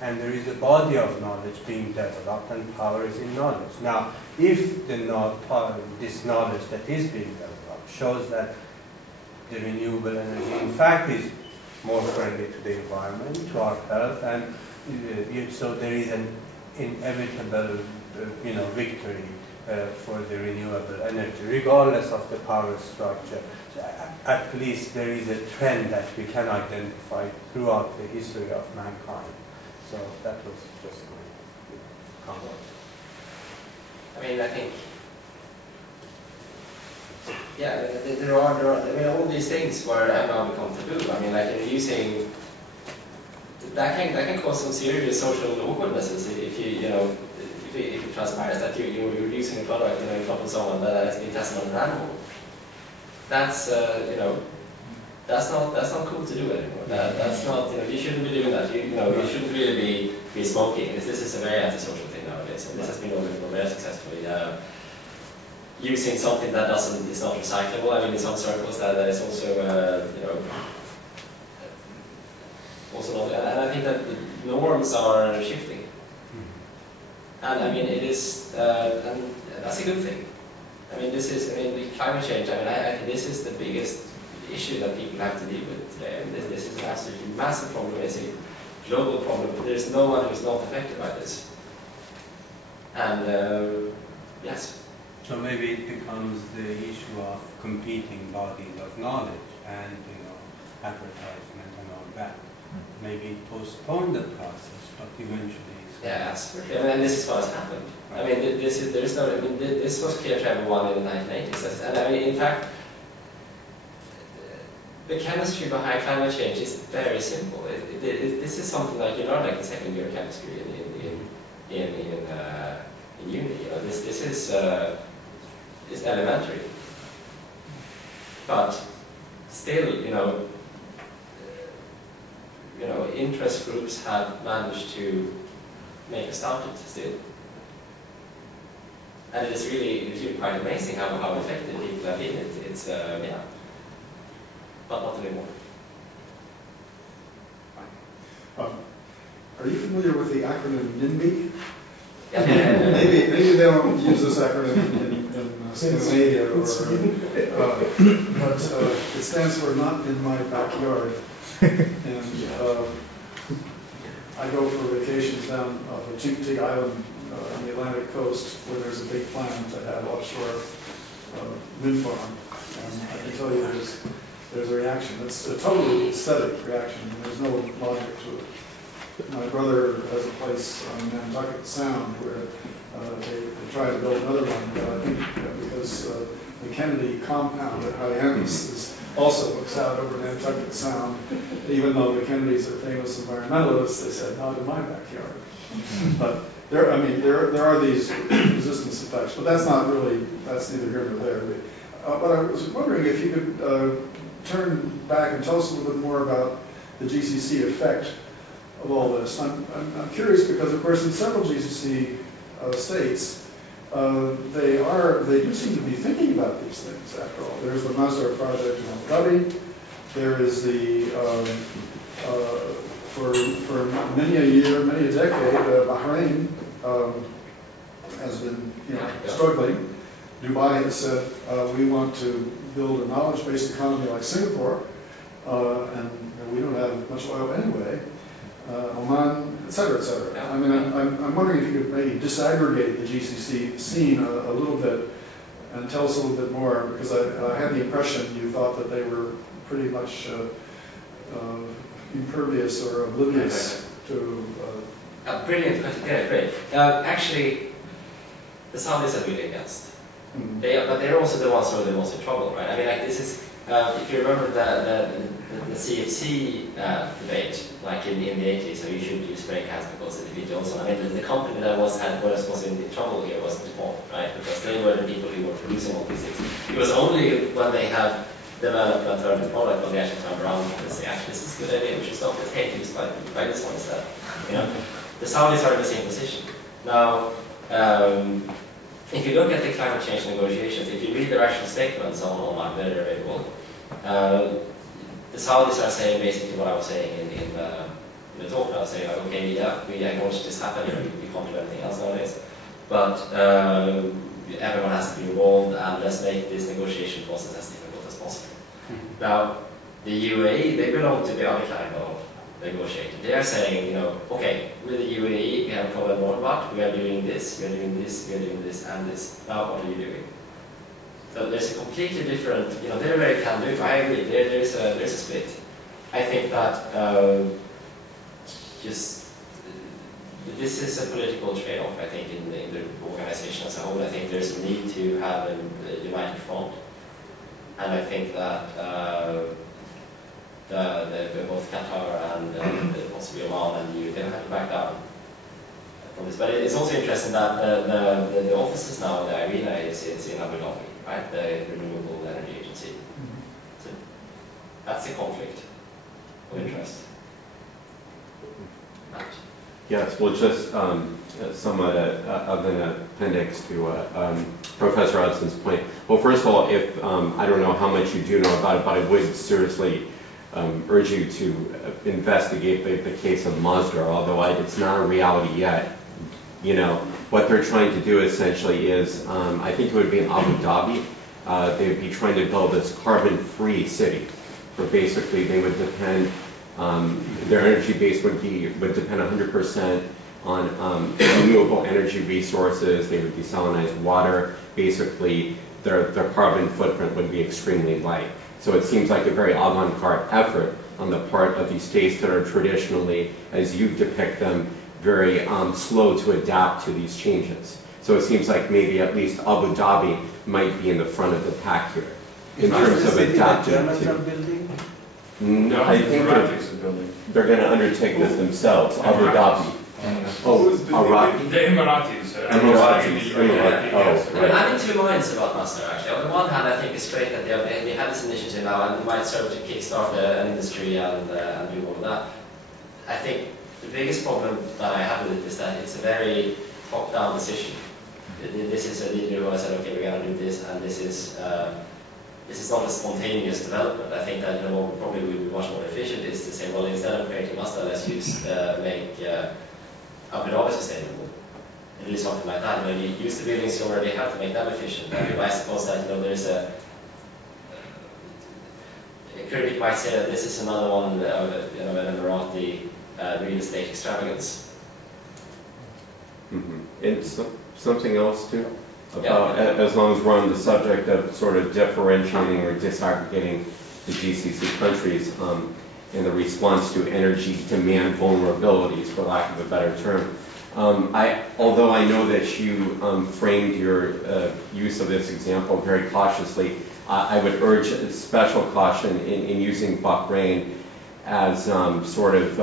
And there is a body of knowledge being developed, and power is in knowledge. Now, if this knowledge that is being developed shows that the renewable energy, in fact, is more friendly to the environment, to our health, and so there is an inevitable, victory for the renewable energy, regardless of the power structure. At least there is a trend that we can identify throughout the history of mankind. So that was just my comment. I mean, I think, yeah, there are, I mean, all these things where have now become taboo. I mean, like using, that can cause some serious social awkwardnesses if you transpires that you're using a product, in front of someone that has been tested on an animal. That's, that's not cool to do anymore. That's not, you shouldn't be doing that. You shouldn't really be smoking. This is a very antisocial thing nowadays, and this has been over very successfully. Using something that is not recyclable. I mean, in some circles that is also, also not. And I think that the norms are shifting. And I mean, it is, and that's a good thing. I mean, the climate change. I mean, I think this is the biggest issue that people have to deal with today. I mean, this is an absolutely massive problem. It's a global problem. There's no one who's not affected by this. And yes. So maybe it becomes the issue of competing bodies of knowledge and advertisement and all that. Maybe postpone the process, but eventually. Yeah, absolutely. And this is what has happened. I mean, this was clear to everyone in the 1980s. And I mean, in fact, the chemistry behind climate change is very simple. This is something like you learn like in second year chemistry in uni. This is elementary. But still, interest groups have managed to make us start it still. And it's really quite amazing how effective people have been. It's yeah, but not anymore. Are you familiar with the acronym NIMBY? Maybe they don't use this acronym in Scandinavia, but it stands for Not in My Backyard. And I go for vacations down off of Chincoteague Island on the Atlantic coast, where there's a big plan to have offshore wind farm. And I can tell you there's a reaction. It's a totally aesthetic reaction. There's no logic to it. My brother has a place on Nantucket Sound where they tried to build another one, but I think because the Kennedy compound at Hyannis also looks out over Nantucket Sound, even though the Kennedys are famous environmentalists, they said, not in my backyard. But there are these resistance effects, but that's neither here nor there. But I was wondering if you could turn back and tell us a little bit more about the GCC effect of all this. I'm curious because, of course, in several GCC states, they do seem to be thinking about these things, after all. There's the Masdar project in Abu Dhabi. There is the, for many a year, many a decade, Bahrain has been struggling. Dubai has said, we want to build a knowledge-based economy like Singapore, and we don't have much oil anyway. Oman, et cetera, et cetera. I mean, I'm wondering if you could maybe disaggregate the GCC scene a little bit and tell us a little bit more, because I had the impression you thought that they were pretty much impervious or oblivious to... Brilliant question, yeah, great. Actually, the Saudis are really against. But they're also the ones who are the most in trouble, right? I mean, like this is, if you remember the CFC debate, like in the 80s, so you should use spray cans because of the Johnson. I mean, the company that was in trouble here was DuPont, right? Because they were the people who were producing all these things. It was only when they had developed an alternative product when they actually turned around and say, actually, this is a good idea, we should stop this, hey, use by this one instead. You know, the Saudis are in the same position now. If you look at the climate change negotiations, if you read the rational statements online, they're available. The Saudis are saying basically what I was saying in the talk. I was saying, like, okay, yeah, we acknowledge this happened, we can't do anything else nowadays, but everyone has to be involved, and let's make this negotiation process as difficult as possible. Now, the UAE, they belong to the other kind of negotiator. They are saying, you know, okay, with the UAE, we have a problem more, but we are doing this, we are doing this, we are doing this, and this. Now, what are you doing? So there's a completely different, you know, they're very can-do. I agree, there's a split. I think that this is a political trade-off, I think, in the organization as a whole. I think there's a need to have a united front. And I think that both Qatar and possibly Oman and the EU, they have to back down from this. But it's also interesting that the offices now, the IRENA is in Abu Dhabi, right? The Renewable Energy Agency. So that's a conflict of interest. Yes, well, just somewhat of an appendix to Professor Hudson's point. Well, first of all, if I don't know how much you do know about it, but I would seriously urge you to investigate the case of Masdar, although it's not a reality yet. You know, what they're trying to do essentially is, I think it would be in Abu Dhabi, they would be trying to build this carbon-free city, where basically they would depend, their energy base would depend 100% on renewable energy resources. They would desalinize water. Basically, their carbon footprint would be extremely light. So it seems like a very avant-garde effort on the part of these states that are traditionally, as you depict them, very slow to adapt to these changes. So it seems like maybe at least Abu Dhabi might be in the front of the pack here in terms of adapting to. No, I think they're going to undertake this themselves. Abu Dhabi. Oh, Iraqi? The Emiratis. I'm in two minds about Masdar, actually. On the one hand, I think it's great that they have this initiative now, and it might serve to kickstart an industry and do all of that. I think the biggest problem that I have with it is that it's a very top-down decision. This is a leader who has said, okay, we're going to do this, and this is not a spontaneous development. I think that what probably would be much more efficient is to say, well, instead of creating Masdar, let's make Abu Dhabi sustainable. do something like that. You use the buildings you already have to make them efficient. I suppose that there's a critic might say that this is another one an Emirati real estate extravagance. And something else too, about, as long as we're on the subject of sort of differentiating or disaggregating the GCC countries in the response to energy demand vulnerabilities, for lack of a better term. Although I know that you framed your use of this example very cautiously, I would urge special caution in using Bahrain as sort of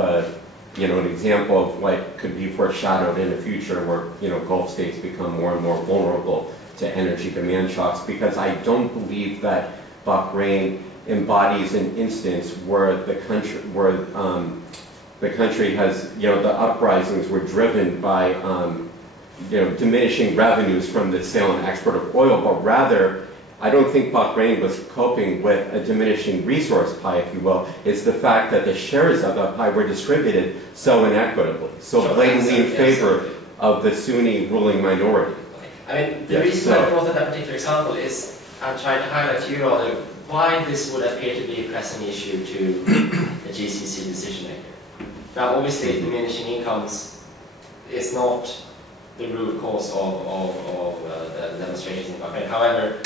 an example of what could be foreshadowed in the future, where Gulf states become more and more vulnerable to energy demand shocks, because I don't believe that Bahrain embodies an instance where the country has, the uprisings were driven by diminishing revenues from the sale and export of oil, but rather I don't think Bahrain was coping with a diminishing resource pie, if you will. It's the fact that the shares of that pie were distributed so inequitably, so blatantly in favor of the Sunni ruling minority. I mean, the reason I brought that particular example is I'm trying to highlight to you rather why this would appear to be a pressing issue to the GCC decision maker. Now, obviously, diminishing incomes is not the root cause of the demonstrations in Bahrain. However,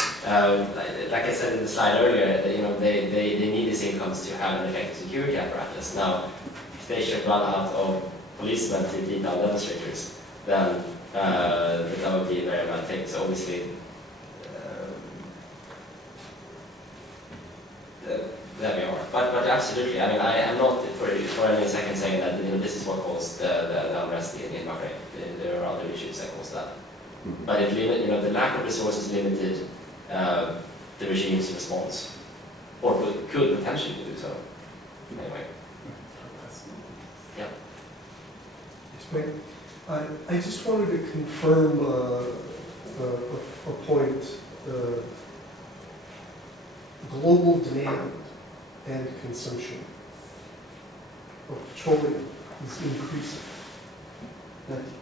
like I said in the slide earlier, they need these incomes to have an effective security apparatus. Now, if they should run out of policemen to beat down demonstrators, then that would be a very bad thing. So obviously, there we are. But absolutely, I mean, I am not for any second saying that this is what caused the unrest in Bahrain. There are other issues that caused that. But it the lack of resources limited the regime's response, or could potentially do so. Anyway. Yeah. I just wanted to confirm a point. Global demand and consumption of petroleum is increasing, not decreasing.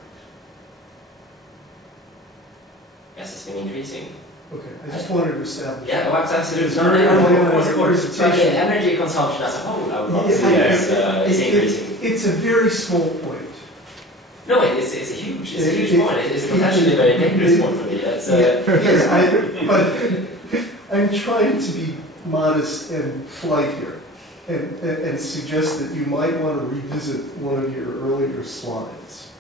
Yes, it's been increasing. Okay, I just wanted to establish. Yeah, well, absolutely. It's very early on in the But presentation. the energy consumption as a whole, I would not say is increasing. It's a very small point. No, it's a huge point. It's potentially a very dangerous point for me. Yes, but I'm trying to be modest and polite here, and suggest that you might want to revisit one of your earlier slides,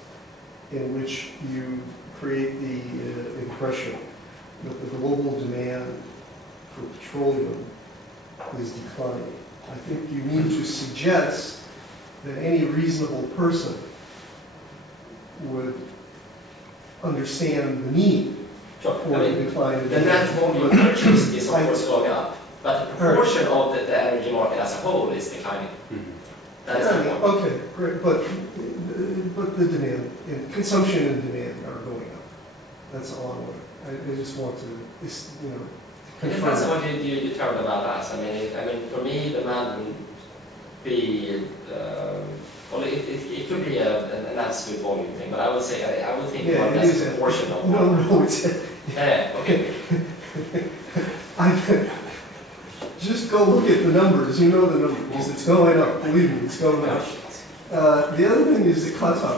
in which you create the impression that the global demand for petroleum is declining. I think you need to suggest that any reasonable person would understand the need for the decline in the net volume purchased is of course going up, but the proportion of the energy market as a whole is declining. That is the point. Okay, great, but the demand, consumption and demand are going up. That's all I want. I just want to, It depends on what you term about as. I mean, for me, demand would be well, it could be an absolute volume thing, but I would say I would think about as a proportion of. No, it's. Okay. Just go look at the numbers. You know the numbers. It's going up. Believe me, it's going up. The other thing is that Qatar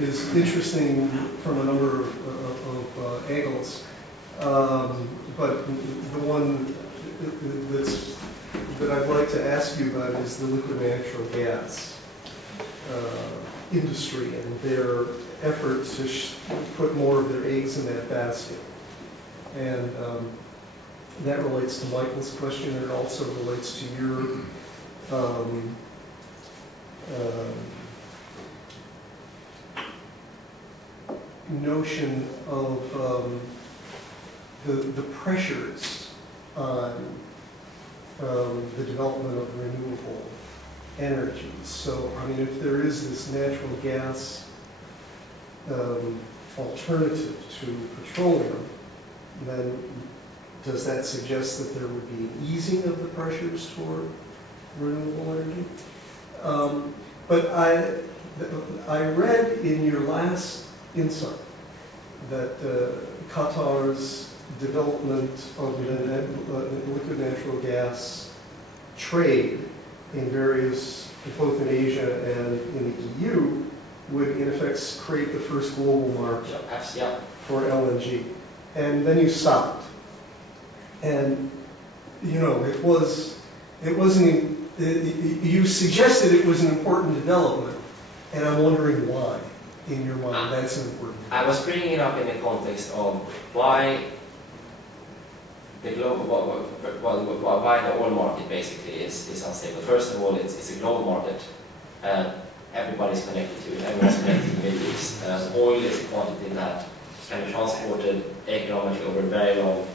is interesting from a number of angles, but the one that I'd like to ask you about is the liquid natural gas industry and their efforts to put more of their eggs in that basket. And that relates to Michael's question, and it also relates to your notion of the pressures on the development of renewable energies. So, I mean, if there is this natural gas alternative to petroleum, then does that suggest that there would be an easing of the pressures toward renewable energy? But I read in your last insight that Qatar's development of liquid natural gas trade in various, both in Asia and in the EU, would in effect create the first global market for LNG. And then you stopped. And, you know, you suggested it was an important development, and I'm wondering why, in your mind, that's an important development. I was bringing it up in the context of why the global, why the oil market basically is unstable. First of all, it's a global market, and everybody's connected to it. Everyone's connected to the Middle East. Oil is a quantity that can be transported economically over a very long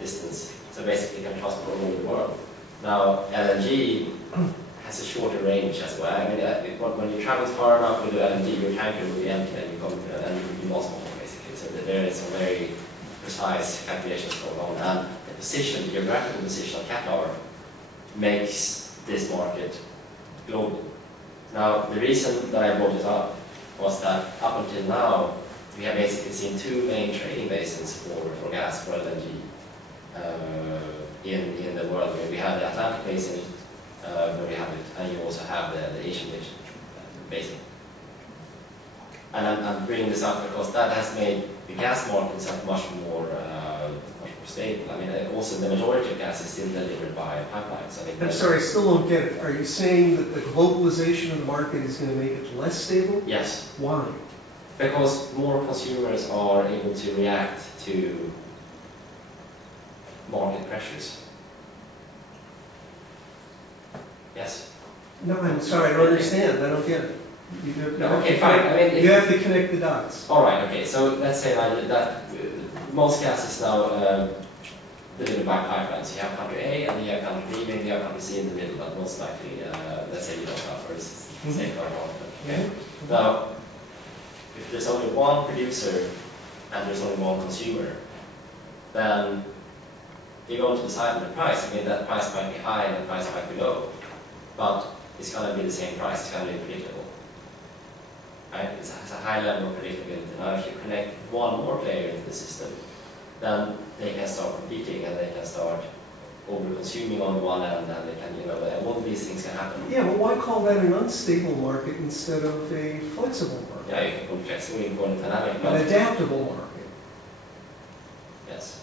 distance. So basically, can transport all over the world. Now, LNG has a shorter range as well. I mean, when you travel far enough with the LNG, your tanker will be empty and you come to and you lost more basically. So there is some very precise calculations going on, and the position, the geographical position of Qatar makes this market global. Now, the reason that I brought it up was that up until now, we have basically seen two main trading basins for gas, for LNG, in the world. Where we have the Atlantic basin, where we have it, and you also have the Asian basin. And I'm bringing this up because that has made the gas markets much more stable. I mean, also the majority of gas is still delivered by pipelines. I'm sorry, I still don't get it. Are you saying that the globalization of the market is going to make it less stable? Yes. Why? Because more consumers are able to react to market pressures. Yes. No, I'm sorry, I don't understand. I don't get it. Okay, fine. I mean, you have to connect the dots. All right. Okay. So let's say that most gas is now delivered by pipelines. You have country A and you have country B, maybe you have country C in the middle, but most likely, let's say you don't have first, second, or okay. Now, if there's only one producer and there's only one consumer, then you go to decide on the price. I mean, that price might be high and the price might be low, but it's going to be the same price. It's going to be predictable. Right? It has a high level of predictability. Now, if you connect one more player into the system, then they can start competing and they can start over-consuming on one end, and they can, you know, all of these things can happen. Yeah, but why call that an unstable market instead of a flexible market? Yeah, you can call it flexible, you can call it dynamic. An adaptable market. Yes.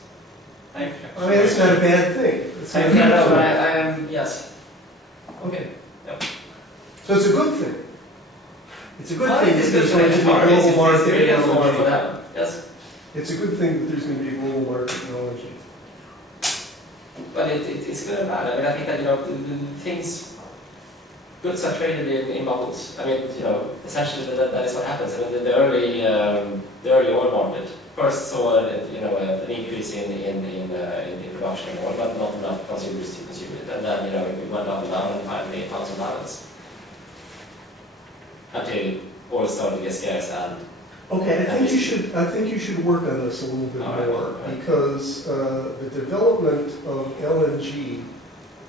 I mean, that's not a bad thing. Yes. Okay. Yep. So it's a good thing. It's a good thing that there's going to be a global market in LNG. Yes. It's a good thing that there's going to be a global market in LNG. But it's good and bad. I mean, I think that, you know, things, goods are traded in bubbles. I mean, you know, essentially that is what happens. I mean, the early oil market first saw, you know, an increase in production of oil, but not enough consumers to consume it. And then, you know, it went up and down, and finally it found some balance until oil started to get scarce. And okay, I think you should work on this a little bit more, because the development of LNG,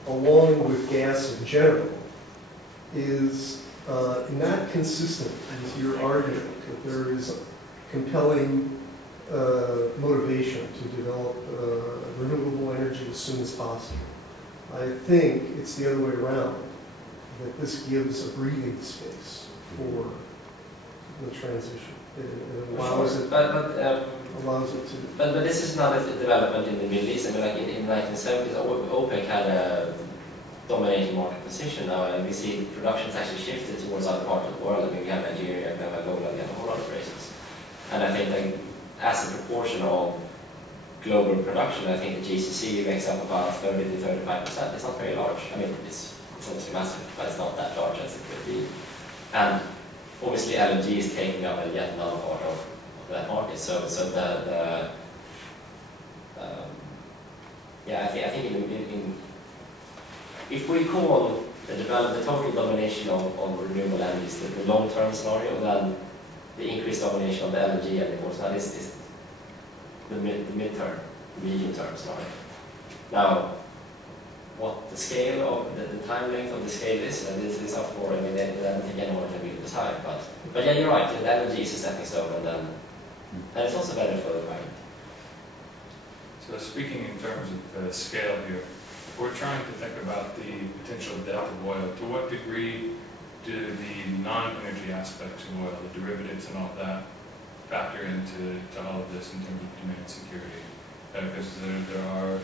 along with gas in general, is not consistent with your argument that there is compelling motivation to develop renewable energy as soon as possible. I think it's the other way around, that this gives a breathing space for the transition. It allows it, allows it to. But this is not a development in the Middle East. I mean, like in the 1970s, OPEC had a dominating market position now, and we see production's actually shifted towards other parts of the world. I mean, we have Nigeria, we have Angola, we have a whole lot of places. And I think that as a proportion of global production, I think the GCC makes up about 30 to 35%. It's not very large. I mean, it's obviously massive, but it's not that large as it could be. And obviously, LNG is taking up yet another part of that market. So yeah, I think if we call the total domination of renewable energies the long-term scenario, then the increased domination of the LNG and the course that is the medium-term scenario. Now, what the scale of the time length of the scale is, and this is up for, I mean, I don't think anyone can really decide, but yeah, you're right, the energy is a stepping stone, and it's also better for the environment. So speaking in terms of scale here, we're trying to think about the potential depth of oil. To what degree do the non-energy aspects of oil, the derivatives and all that, factor into all of this in terms of demand security? Because there are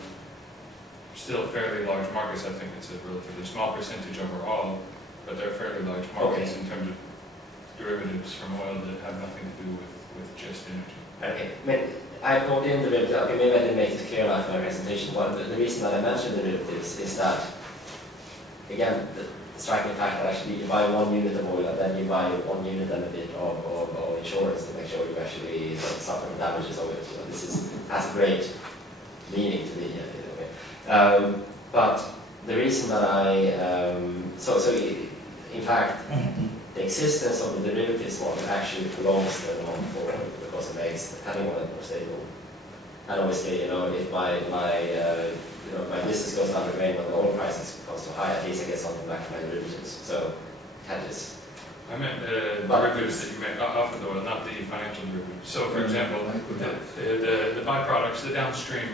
still fairly large markets. I think it's a relatively small percentage overall, but there are fairly large markets in terms of derivatives from oil that have nothing to do with just energy. Okay, I brought in derivatives. Okay, maybe I didn't make this clear enough in my presentation. But the reason that I mentioned derivatives is that, again, the striking fact that actually you buy 1 unit of oil and then you buy 1 unit and a bit of insurance to make sure you actually suffer the damages of it. So this has great meaning to me. But the reason that in fact, the existence of the derivatives market actually prolongs the demand for oil because it makes having oil more stable. And obviously, if my business goes down the drain when the oil prices goes too high, at least I get something back from my derivatives. So hedges. I meant derivatives that you make off of the oil, not the financial derivatives. So, for example, the byproducts, the downstream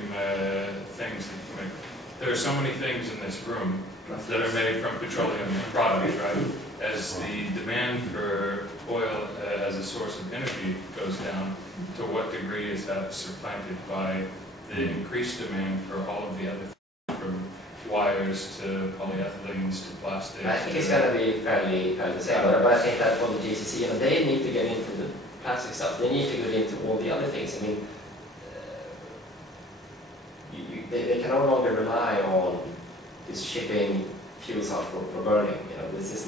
things that you make. There are so many things in this room that are made from petroleum products, right? As the demand for oil as a source of energy goes down, to what degree is that supplanted by the increased demand for all of the other things, from wires to polyethylenes to plastics? I think it's going to be fairly the same, but I think that for the GCC, they need to get into the plastic stuff. They need to get into all the other things. I mean, they can no longer rely on this shipping fuels out for burning. This is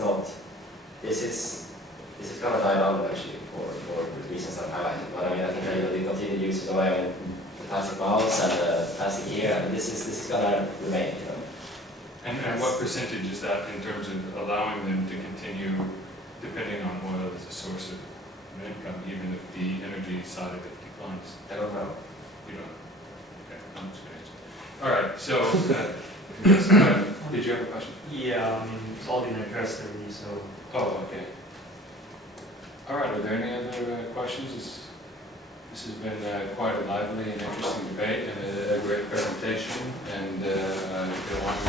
going to die down eventually for the reasons I've highlighted. But I mean, I think the continued use of the plastic mouths and the plastic gear, and this is going to remain. And what percentage is that in terms of allowing them to continue depending on oil as a source of income, even if the energy side of it declines? I don't know. You don't? Okay, I'm just going to answer. All right, so did you have a question? Yeah, I mean, it's all been addressed already, so. Oh, okay. All right, are there any other questions? This has been quite a lively and interesting debate and a great presentation, and I want to